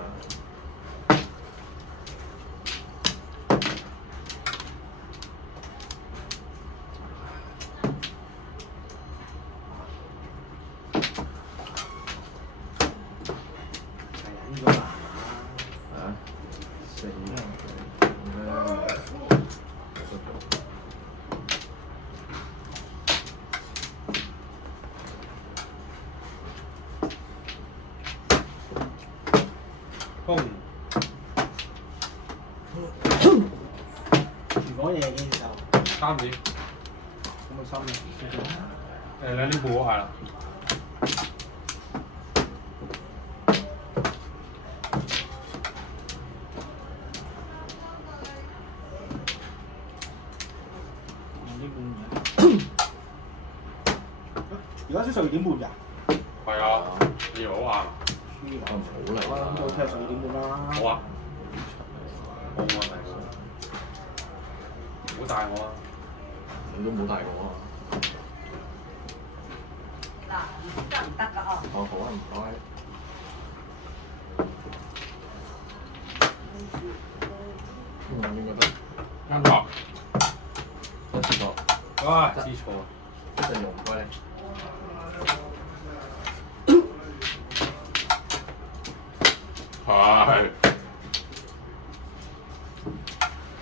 空。如果嘢嘅時候， 3點。咁咪3點先啦。2點半係啦。而家先12點半㗎。係啊，你以為好晏？好嚟我諗到聽12點半啦。好啊。冇問題㗎。唔好帶我啊！你都冇帶我啊！嗱，得唔得㗎哦？哦，好啊，唔該。邊個得？啱錯。一次過。哇！知錯。一陣用唔該你。係。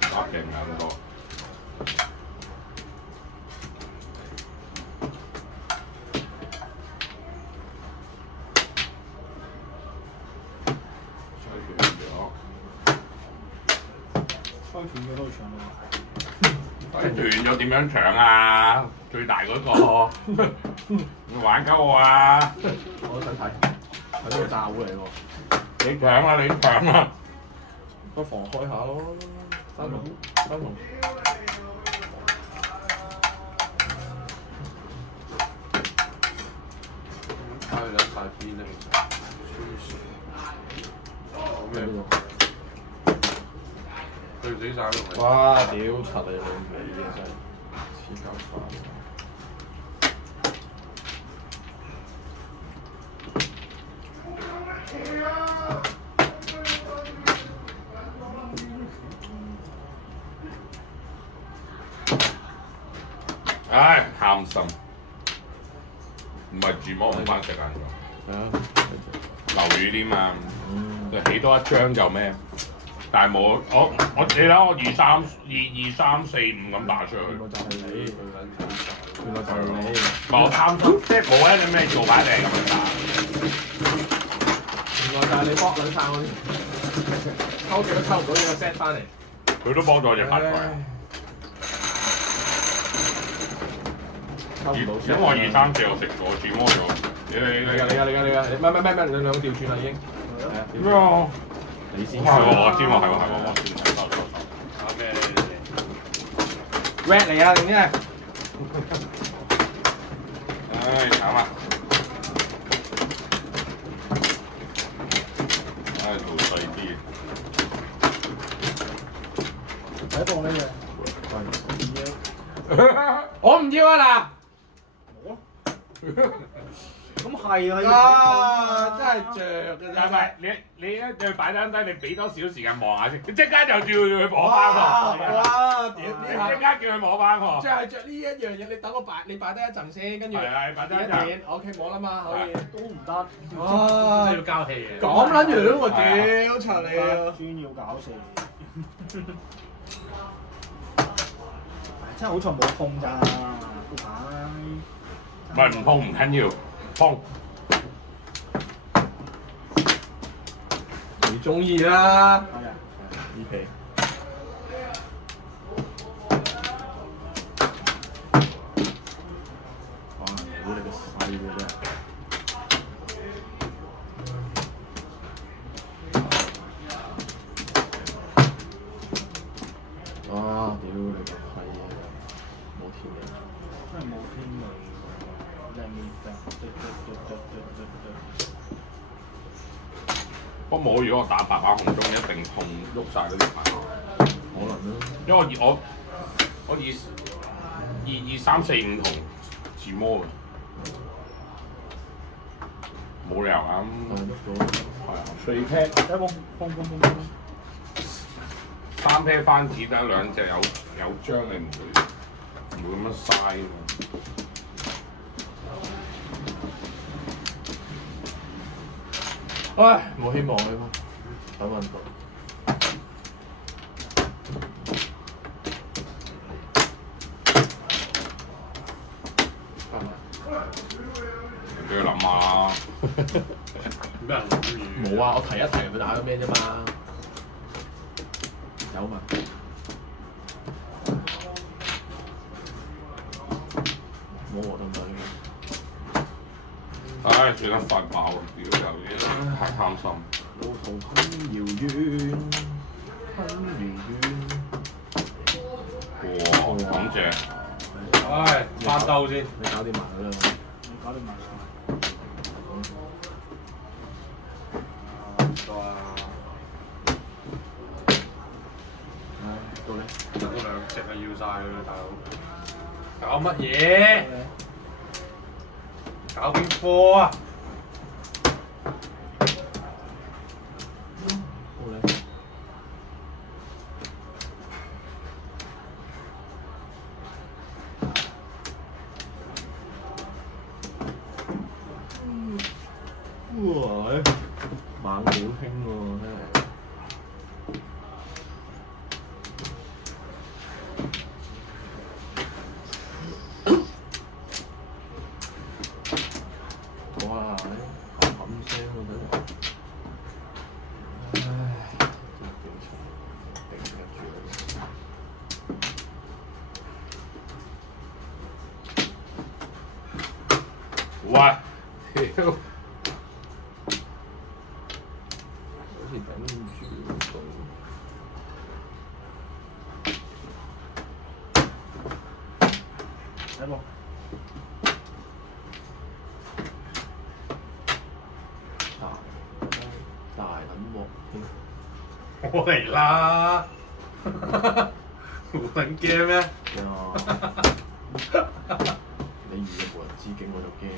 打勁啊嗰個。開斷咗都會搶到。斷咗點樣搶啊？最大嗰個，你玩鳩我啊！我都想睇，係呢個炸糊嚟喎。你搶啊！你搶啊！不妨開下咯，三龍。睇佢兩塊邊咧，咩？佢死晒咯！哇！屌柒你老味啊真係黐鳩飯。唉，貪心，唔係住魔唔翻食晏咗。係啊，樓宇添嘛，起多一張就咩？但係冇我你睇我2、3、4、5咁打出去。就係你，佢撚原來就係你。唔係我貪心，即係冇一啲咩做法嚟咁樣打。原來就係你搏兩散嗰啲，抽極都抽唔到呢個 set 翻嚟。佢都幫咗我隻八怪。抽唔到。因為我2、3、4我食咗，轉魔咗。你唔係，你兩個調轉啦已經。係啊。咩啊？你先。係喎，我知喎，係喎，我先睇到。搞咩？ red 嚟啊，定咩？唉，慘啊！唉，做細啲。睇到呢我唔要啊咁係嗱！啊，真係着嘅但係你一對擺單低，你俾多少時間望下先？你即刻就叫佢摸翻喎！哇！屌你即刻叫佢摸翻喎！就係着呢一樣嘢，你等我你擺低一陣先，跟住係啊，擺低一陣。點 OK 冇啦嘛，可以。都唔得。哇！真係要交氣嘅。咁撚樣我屌柒你啊！專要搞事。真係好彩冇碰咋，副牌。唔係唔碰唔緊要，碰。你中意啦。係啊。呢皮。哇！屌你個細嘅真係。哇！屌你個閪啊！冇天理。真係冇天理喎！真係冇得。不過我如果我打白馬紅中，一定碰喐曬嗰啲牌。可能啦。因為我2、3、4、5同自摸嘅，冇理由啊！係啊，4 pair 睇碰。3 pair 翻子得2隻有張，你唔會咁樣嘥㗎嘛。唉，冇希望啦，等運到。俾佢諗下啦。咩人諗住？冇啊，我提一提佢打咗咩啫嘛。有嘛？冇我都唔得呢唉，算啦，快爆啊！屌又嘢，太貪心。個。路途很遙遠，很遙遠。哇，咁正！唉，翻兜先。你搞掂埋佢啦。你搞掂埋佢。唉，到你。嗰2隻啊要晒佢啦，大佬。搞乜嘢？搞邊科啊？到你。哇！猛料興喎，真係。哇！冚聲喎，真係。唉，真係幾慘，頂得住啦。喂，屌！好似頂唔住咁。睇碰。大撚鑊添。我嚟啦！好撚驚咩？你預咗無人之境我就驚啦。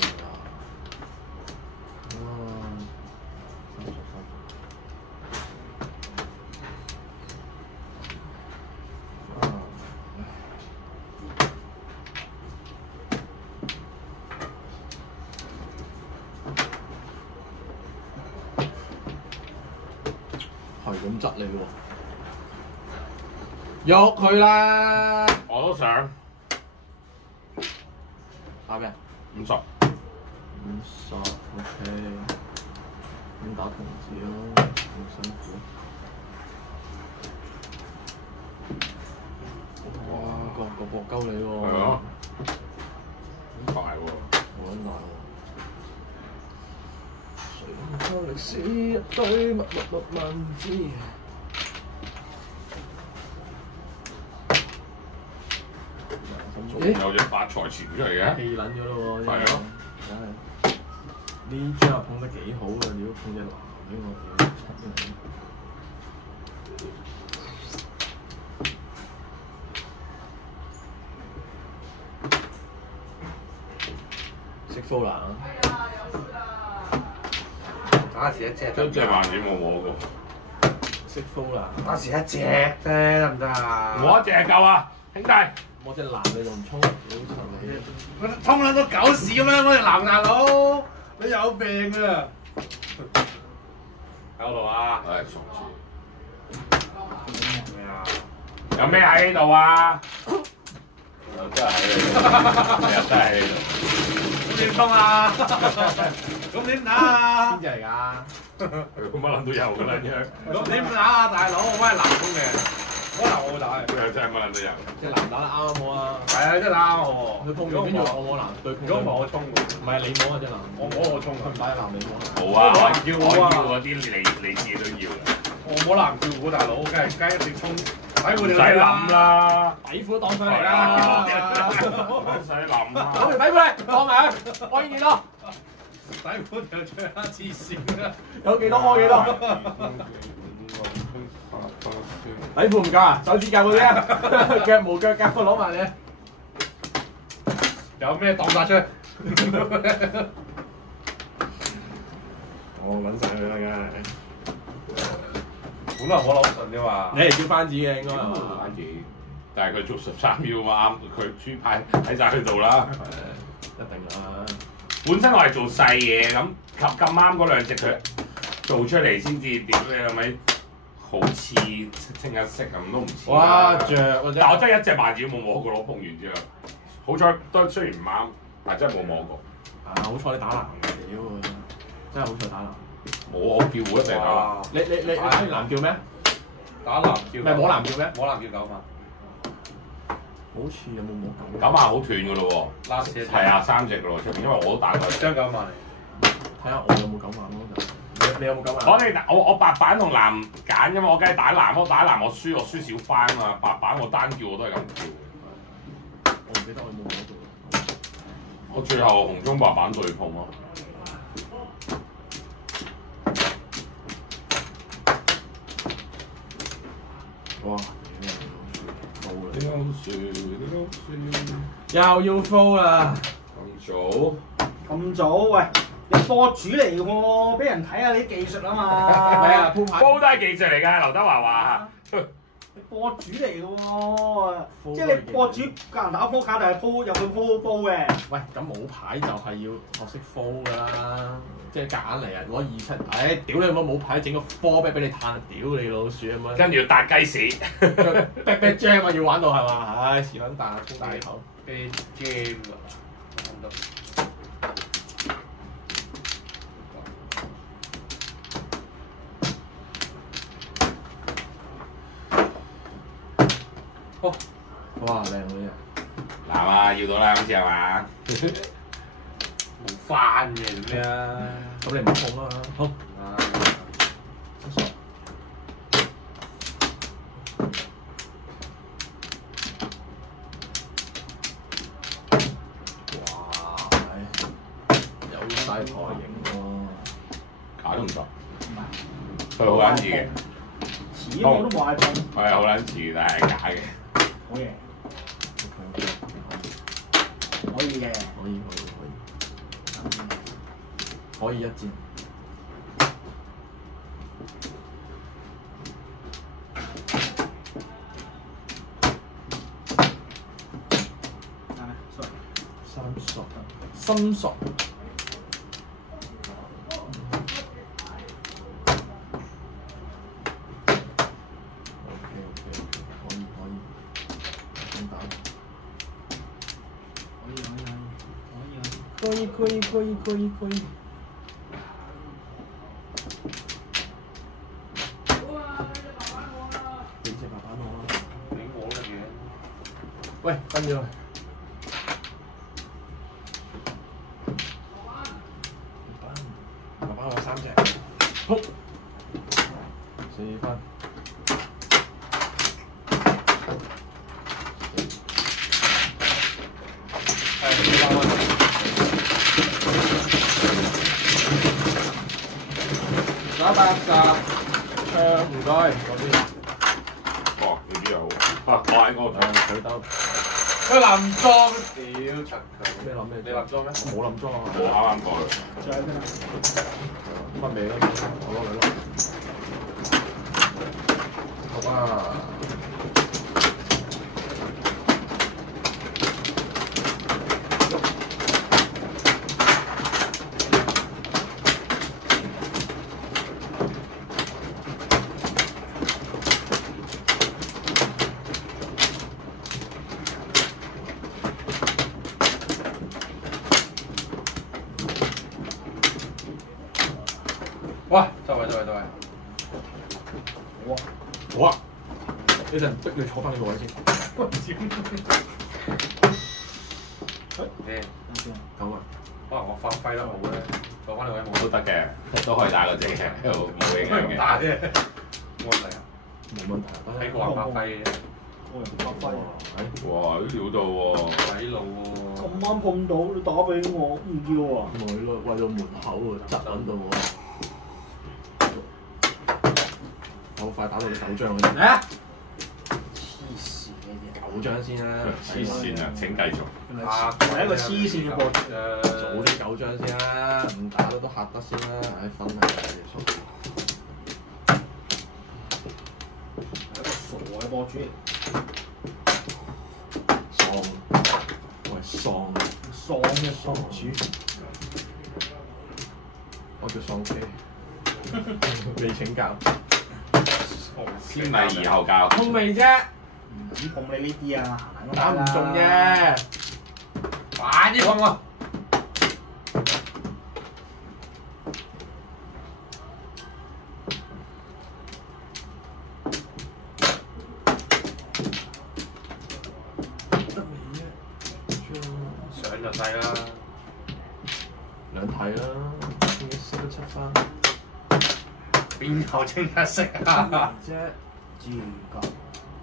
係咁窒你喎，喐佢啦！我都想。打咩？ 50。 50 OK。咁打同字咯，好辛苦。哇！個搏鳩你喎。係啊。好大喎。好撚大喎。誰看歷史一堆密文字。有隻發財傳出嚟嘅。氣撚咗咯喎！係咯。真係呢張又碰得幾好啊！屌碰隻藍俾我屌柒識 full 啦！打時一隻，一隻萬子冇摸過。識 full 啦！打時一隻啫，得唔得啊？我一隻夠啊，兄弟。我隻藍你仲唔衝？屌柒你！我通撚到狗屎咁樣，我哋男大佬，你有病啊！喺度啊！唉，傻豬。有咩喺呢度啊？又真係喺呢度，又真係喺呢度。咁點通啊？咁點打啊？邊隻嚟㗎？佢乜撚都有㗎啦，樣。咁點打啊，大佬？我係男工嘅。可能我會打嘅，佢又真係乜撚都有。隻藍打得啱好啊！係啊，真係啱我喎。佢碰完跟住我摸藍對碰。如果唔係我衝喎，唔係你摸啊隻藍，我衝啊！佢唔打隻藍你摸。好啊，我要嗰啲你自己都要嘅。我冇男叫股大佬，梗係一定衝，睇我哋唔使諗啦，底褲都當上嚟啦，唔使諗啦。攞條底褲嚟當埋佢，開幾多？底褲就最黐線啦！有幾多開幾多？底褲唔夠啊，手指甲嗰啲啊，腳無腳甲我攞埋你。有咩當晒出嚟？我揾晒佢啦，梗係。本來我諗順啫嘛。你係叫番子嘅應該係嘛？番子，但係佢做13秒啊，啱佢豬牌喺晒佢度啦。一定啦。本身我係做細嘢咁啱嗰兩隻佢做出嚟先至屌你係咪？好似清一色咁都唔似。哇着或者但我真係一隻萬子冇摸過咯，碰完之後，好彩都雖然唔啱，但真係冇摸過。啊好彩你打藍嘅，屌真係好彩打藍。我叫一定打藍。你藍叫咩？打藍叫。唔係摸藍叫咩？摸藍叫9萬。好似有冇摸9？9萬好斷㗎咯喎。last 隻。係啊，3隻㗎咯，出面因為我都打過。張9萬嚟。睇下我有冇9萬咯就。你有冇9萬？我白板同藍揀，因為我梗係打藍，我打藍我輸少番啊嘛，白板我單叫我都係咁叫嘅。我唔記得我有冇摸到。我最後紅中白板對碰咯。哇！又要 full 啦！咁早喂！你播主嚟嘅喎，俾人睇下你技術啊嘛。係啊，鋪牌都係技術嚟㗎，劉德華話。你播主嚟嘅喎，即係你播主教人打波卡，但係鋪入去鋪煲嘅。喂，咁冇牌就係要學識 full 㗎啦，即係夾硬嚟啊！攞27，唉，屌你冇牌，整個 4back 俾你嘆，屌你老鼠咁樣。跟住要搭雞屎。back jam 啊，要玩到係嘛？唉，時撚大衝大頭。back jam 啊！哇，靚嗰啲啊！嗱啊，要到啦，今次係嘛？冇翻嘅咩啊？咁你唔好碰啦，好。哇！有晒台型喎，假都唔錯，佢好撚似嘅，似我都冇嗌碰。係啊，好撚似，但係假嘅。好嘢，可以嘅，可以一戰。深熟。俾隻爸爸我啦。俾我得嘅。喂，分咗佢。爸爸我3隻，撲4分。係400蚊。180，唔該，嗰邊。哦，呢啲又好。啊，我喺嗰度水兜。佢冧裝，屌柒佢！咩諗咩？你冧裝咩？冇冧裝啊！我啱啱過去。仲有邊啊？分尾啦，我攞嚟咯。好啊！喂，周圍。好啊！呢陣逼你坐翻呢個位先。咁啊！可能我發揮得好咧，坐翻你位冇都得嘅，都可以打個正嘅，冇影響嘅。唔打啫，冇問題啊，冇問題，睇個人發揮嘅啫，個人發揮。哇，都料到喎。睇路喎。咁啱碰到，你打俾我唔要啊！咪咯，為到門口喎，窒撚到喎。好快打到你9張嗰啲。嚟啊！黐線呢啲。 9張先啦。黐線啊！請繼續。係一個黐線嘅博主。早啲9張先啦，唔打都嚇得先啦，唉，分係嘅數。係一個傻嘅博主嚟。喪，我係喪嘅博主。我叫喪 K，未請教。先禮而後教。碰未啫？唔止碰你呢啲啊，打唔中啫。快啲碰喎！得未啫？上就細啦，兩睇啦，清一色都7分。邊有清一色啊？啫，知㗎。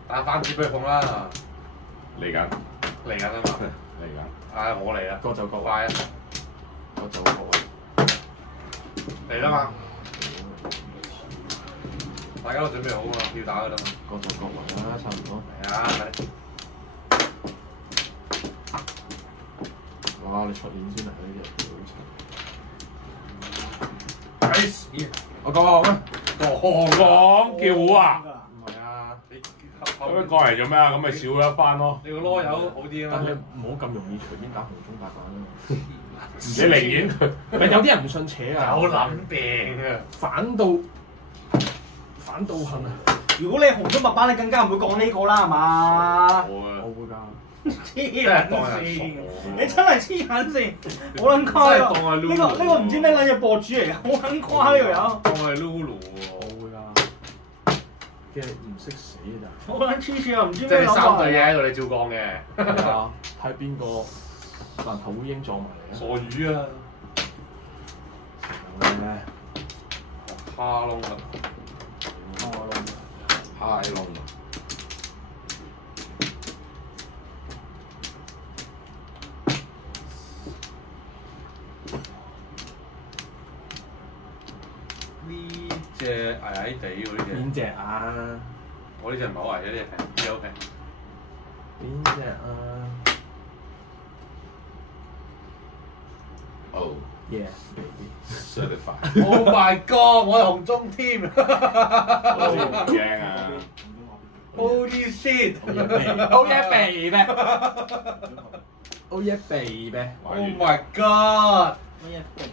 打翻支俾佢碰啦，嚟緊，嚟緊啊嘛，嚟緊。唉我嚟啦，各就各位，快啊！各就各位。嚟啦嘛，大家都準備好啊，要打㗎啦嘛，各就各位啦，差唔多。嚟啊！哇！你出年先嚟呢啲，我講咩？講叫好啊！唔係啊，咁樣過嚟做咩啊？咁咪少咗一番咯。你個囉柚好啲啊嘛但你，唔好咁容易隨便打紅中白板啊！你寧願佢咪有啲人唔信邪啊！有諗病啊！反到恨啊！如果你紅中白板，你更加唔會講呢個啦，係嘛？我啊，我會㗎。黐撚線！你真係黐撚線，好撚誇啊！呢個唔知咩撚嘢博主嚟嘅，好撚誇呢條友。當係 Lulu 喎，我會㗎。嘅唔識死咋？好撚黐線啊！唔知即係咩諗3對嘢喺度，你照降嘅。係啊，睇邊個爛頭烏蠅撞埋嚟啊！傻魚啊！咧，蝦窿啊！太窿啦！呢隻矮矮地喎呢隻，邊隻啊？我呢隻唔係好矮嘅，呢隻平，呢隻好平。邊隻啊 Oh ？Yeah baby。 certified。 Oh my god！我係紅中添。好驚啊！ Holy shit！ Oh yeah baby。Oh yeah baby。 Oh my god！ 咩嘢地嘅？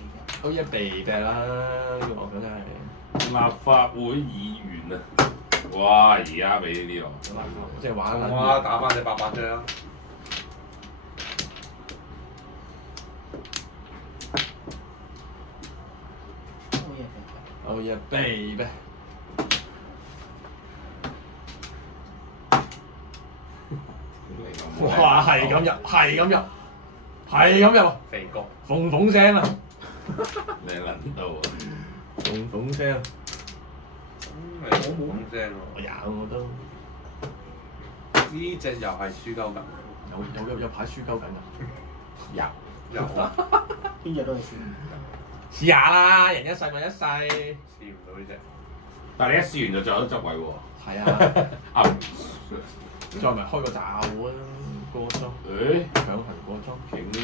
Oh yeah baby 啦，呢個真係。立法會議員啊！哇！而家俾呢啲我，即係玩撚我打翻隻800張。Hell yeah baby！哇，係咁入，係咁入，係咁入，肥哥，縫縫聲啊！你撚到啊！縫縫聲，我冇咁聲我有我都喎。呢隻又係輸鳩緊，有排輸鳩緊㗎，有啊，邊隻都係輸。試下啦，人一世物一世。試唔到呢隻。但係你一試完就仲有得執位喎。係啊，啊，再咪開個炸糊啊，過莊，誒，強行過莊。竟然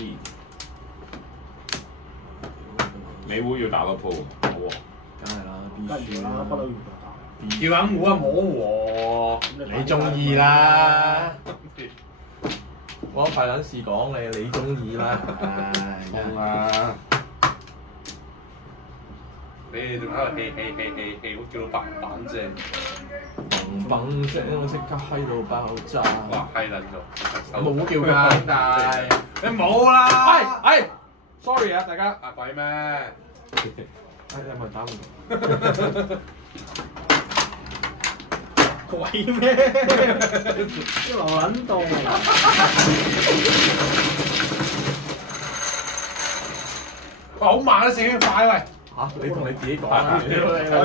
美會要打個鋪，好喎。梗係啦，梗係啦，不嬲要打。叫硬糊啊，冇喎。你中意啦，我費撚事講你中意啦，痛啊！你哋仲喺度氣，叫到白板啫。砰砰聲即刻喺度爆炸，哇，閪撚咗，冇叫㗎，但係你冇啦。係，sorry 啊，大家。啊鬼咩？有冇人打唔鬼咩？流撚到。哇，好慢啊，死得快喂！嚇？你同你自己講啦。係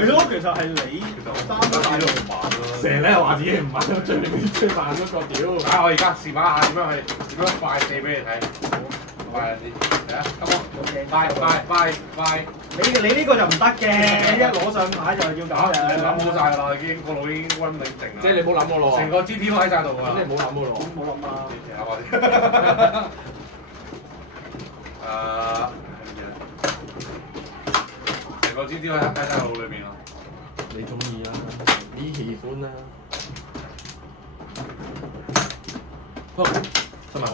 咯，其實係你擔大都唔慢咯。成日咧話自己唔慢，最慢嗰個屌。我而家示範下點樣快四俾你睇。快啲嚟啊！快！你呢個就唔得嘅，一攞上牌就要搞嘅。你諗好晒啦，已經個腦已經溫定定啦。即係你冇諗我咯喎。成個 GT 都喺晒度啊！咁你冇諗我咯。冇諗啦。成個 GT 都喺晒腦裏面咯。你中意啦，你喜歡啦。好，新聞哦，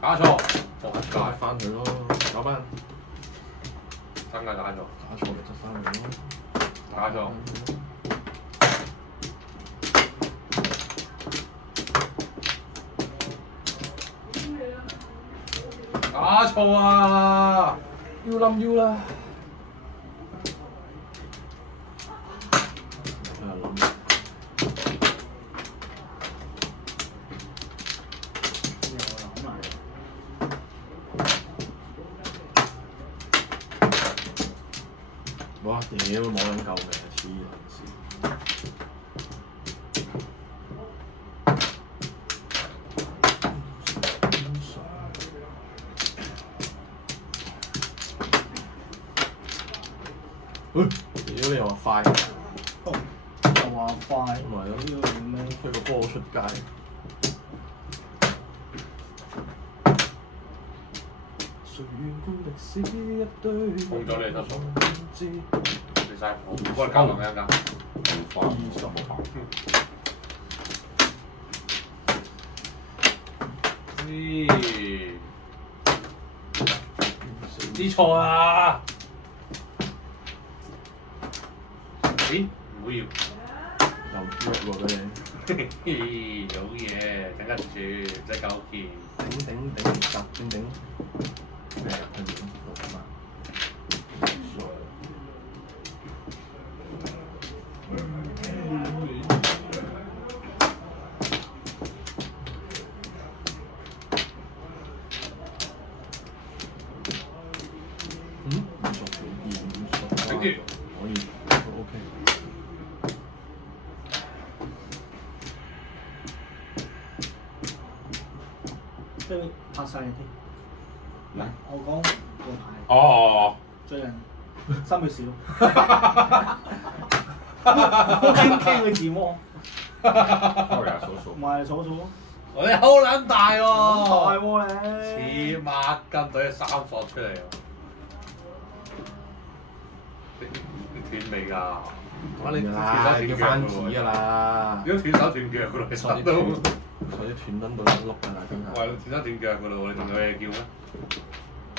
打錯，打翻佢咯，搞翻。真係打錯，打錯咪執翻佢咯。打錯。打錯啊！要冧要啦。哇！屌冇撚夠嘅，黐撚線。屌你又話快，又話快，咁咪咯，呢個叫咩？推個波出街。控咗你得數，你晒我幫你交流一間。好快，20冇跑。知錯啊！咦？唔好要。又弱喎佢哋。好嘢，等得住，唔使糾結。頂。咩啊？跟住咁6萬。頂住。可以，OK。即係拍晒你啲。唔係，我講個牌。哦，最近心血少。好傾佢字幕。 sorry 啊，數唔係數數。我哋好撚大喎！大喎你。黐孖筋隊3索出嚟喎！你斷未㗎？哇！你要翻紙㗎啦。如果斷手斷腳㗎咯，其實都。所以斷撚到一碌㗎啦，真係。喂，斷手斷腳㗎咯，你仲有嘢叫咩？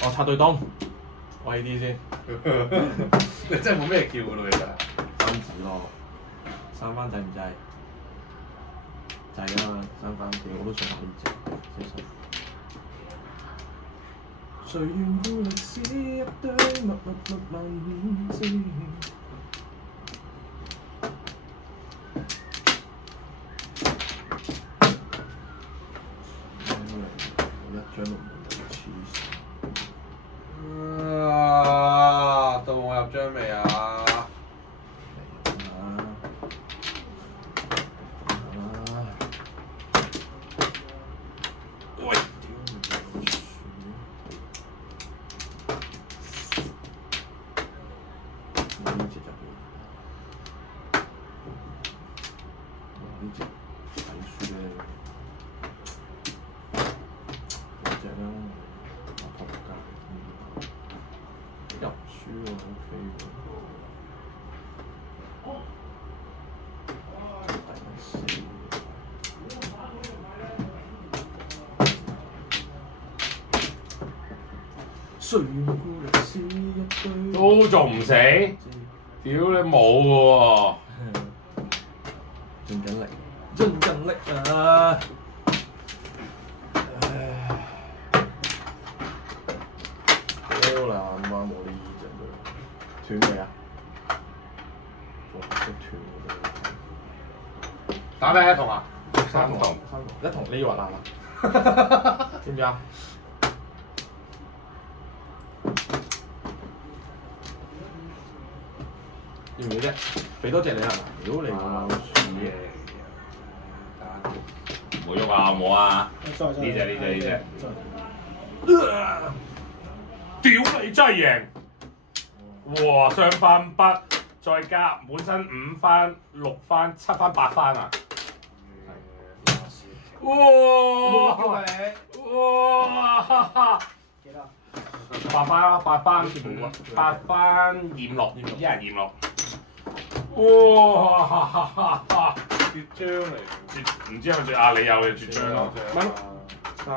我插對冬，威啲先。你真係冇咩叫㗎咯，其實。三紙咯。三番制唔制？制啊嘛，三番幾我都想下呢隻，真係。誰願顧歷史一堆密文字？我一張都唔會黐線。到我入張未啊？都仲唔死？屌你冇嘅喎！盡緊力，盡緊力啊！屌啦，啱啱我呢隻斷未啊？仲識斷喎！打咩一筒啊？三筒，一筒呢個話啦，知唔知啊？要唔要啫？俾多隻你啊！屌你老鼠嘢！冇喐啊！冇啊！呢隻。屌你真係贏！哇！雙翻筆，再加本身5番、6番、7番、8番啊！哇！哇！幾多8番啦，8番驗6，一人驗6。哇！絕張嚟，唔知係咪啊？你有嘅絕張咯。唔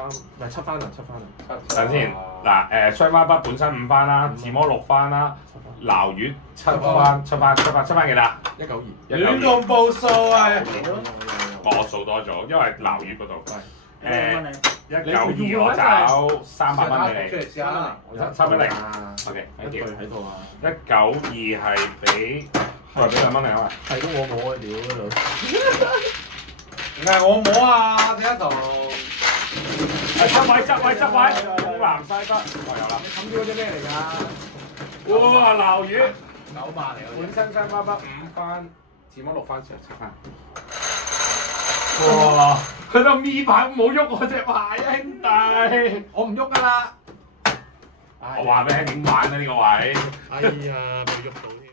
係7番啊，7番啊。等先，嗱雙翻筆本身5番啦，自摸6番啦，撈月7番幾多192。亂咁報數啊！我數多咗，因為撈月嗰度。蚊你192我找300蚊俾你。出嚟試下。 310。OK，一對喺度啊！ 192係俾，再俾2蚊你啊！係都我冇啊！屌唔係我摸啊！第一圖。執位，東南西北。我有啦。你冚住嗰隻咩嚟㗎？哇！撈月9萬嚟本身雙翻筆5番，自摸6番成7番。哇！佢度咪牌冇喐我隻牌啊，兄弟！我唔喐㗎啦！我話俾你聽點玩啊呢個位。哎呀，冇喐到添。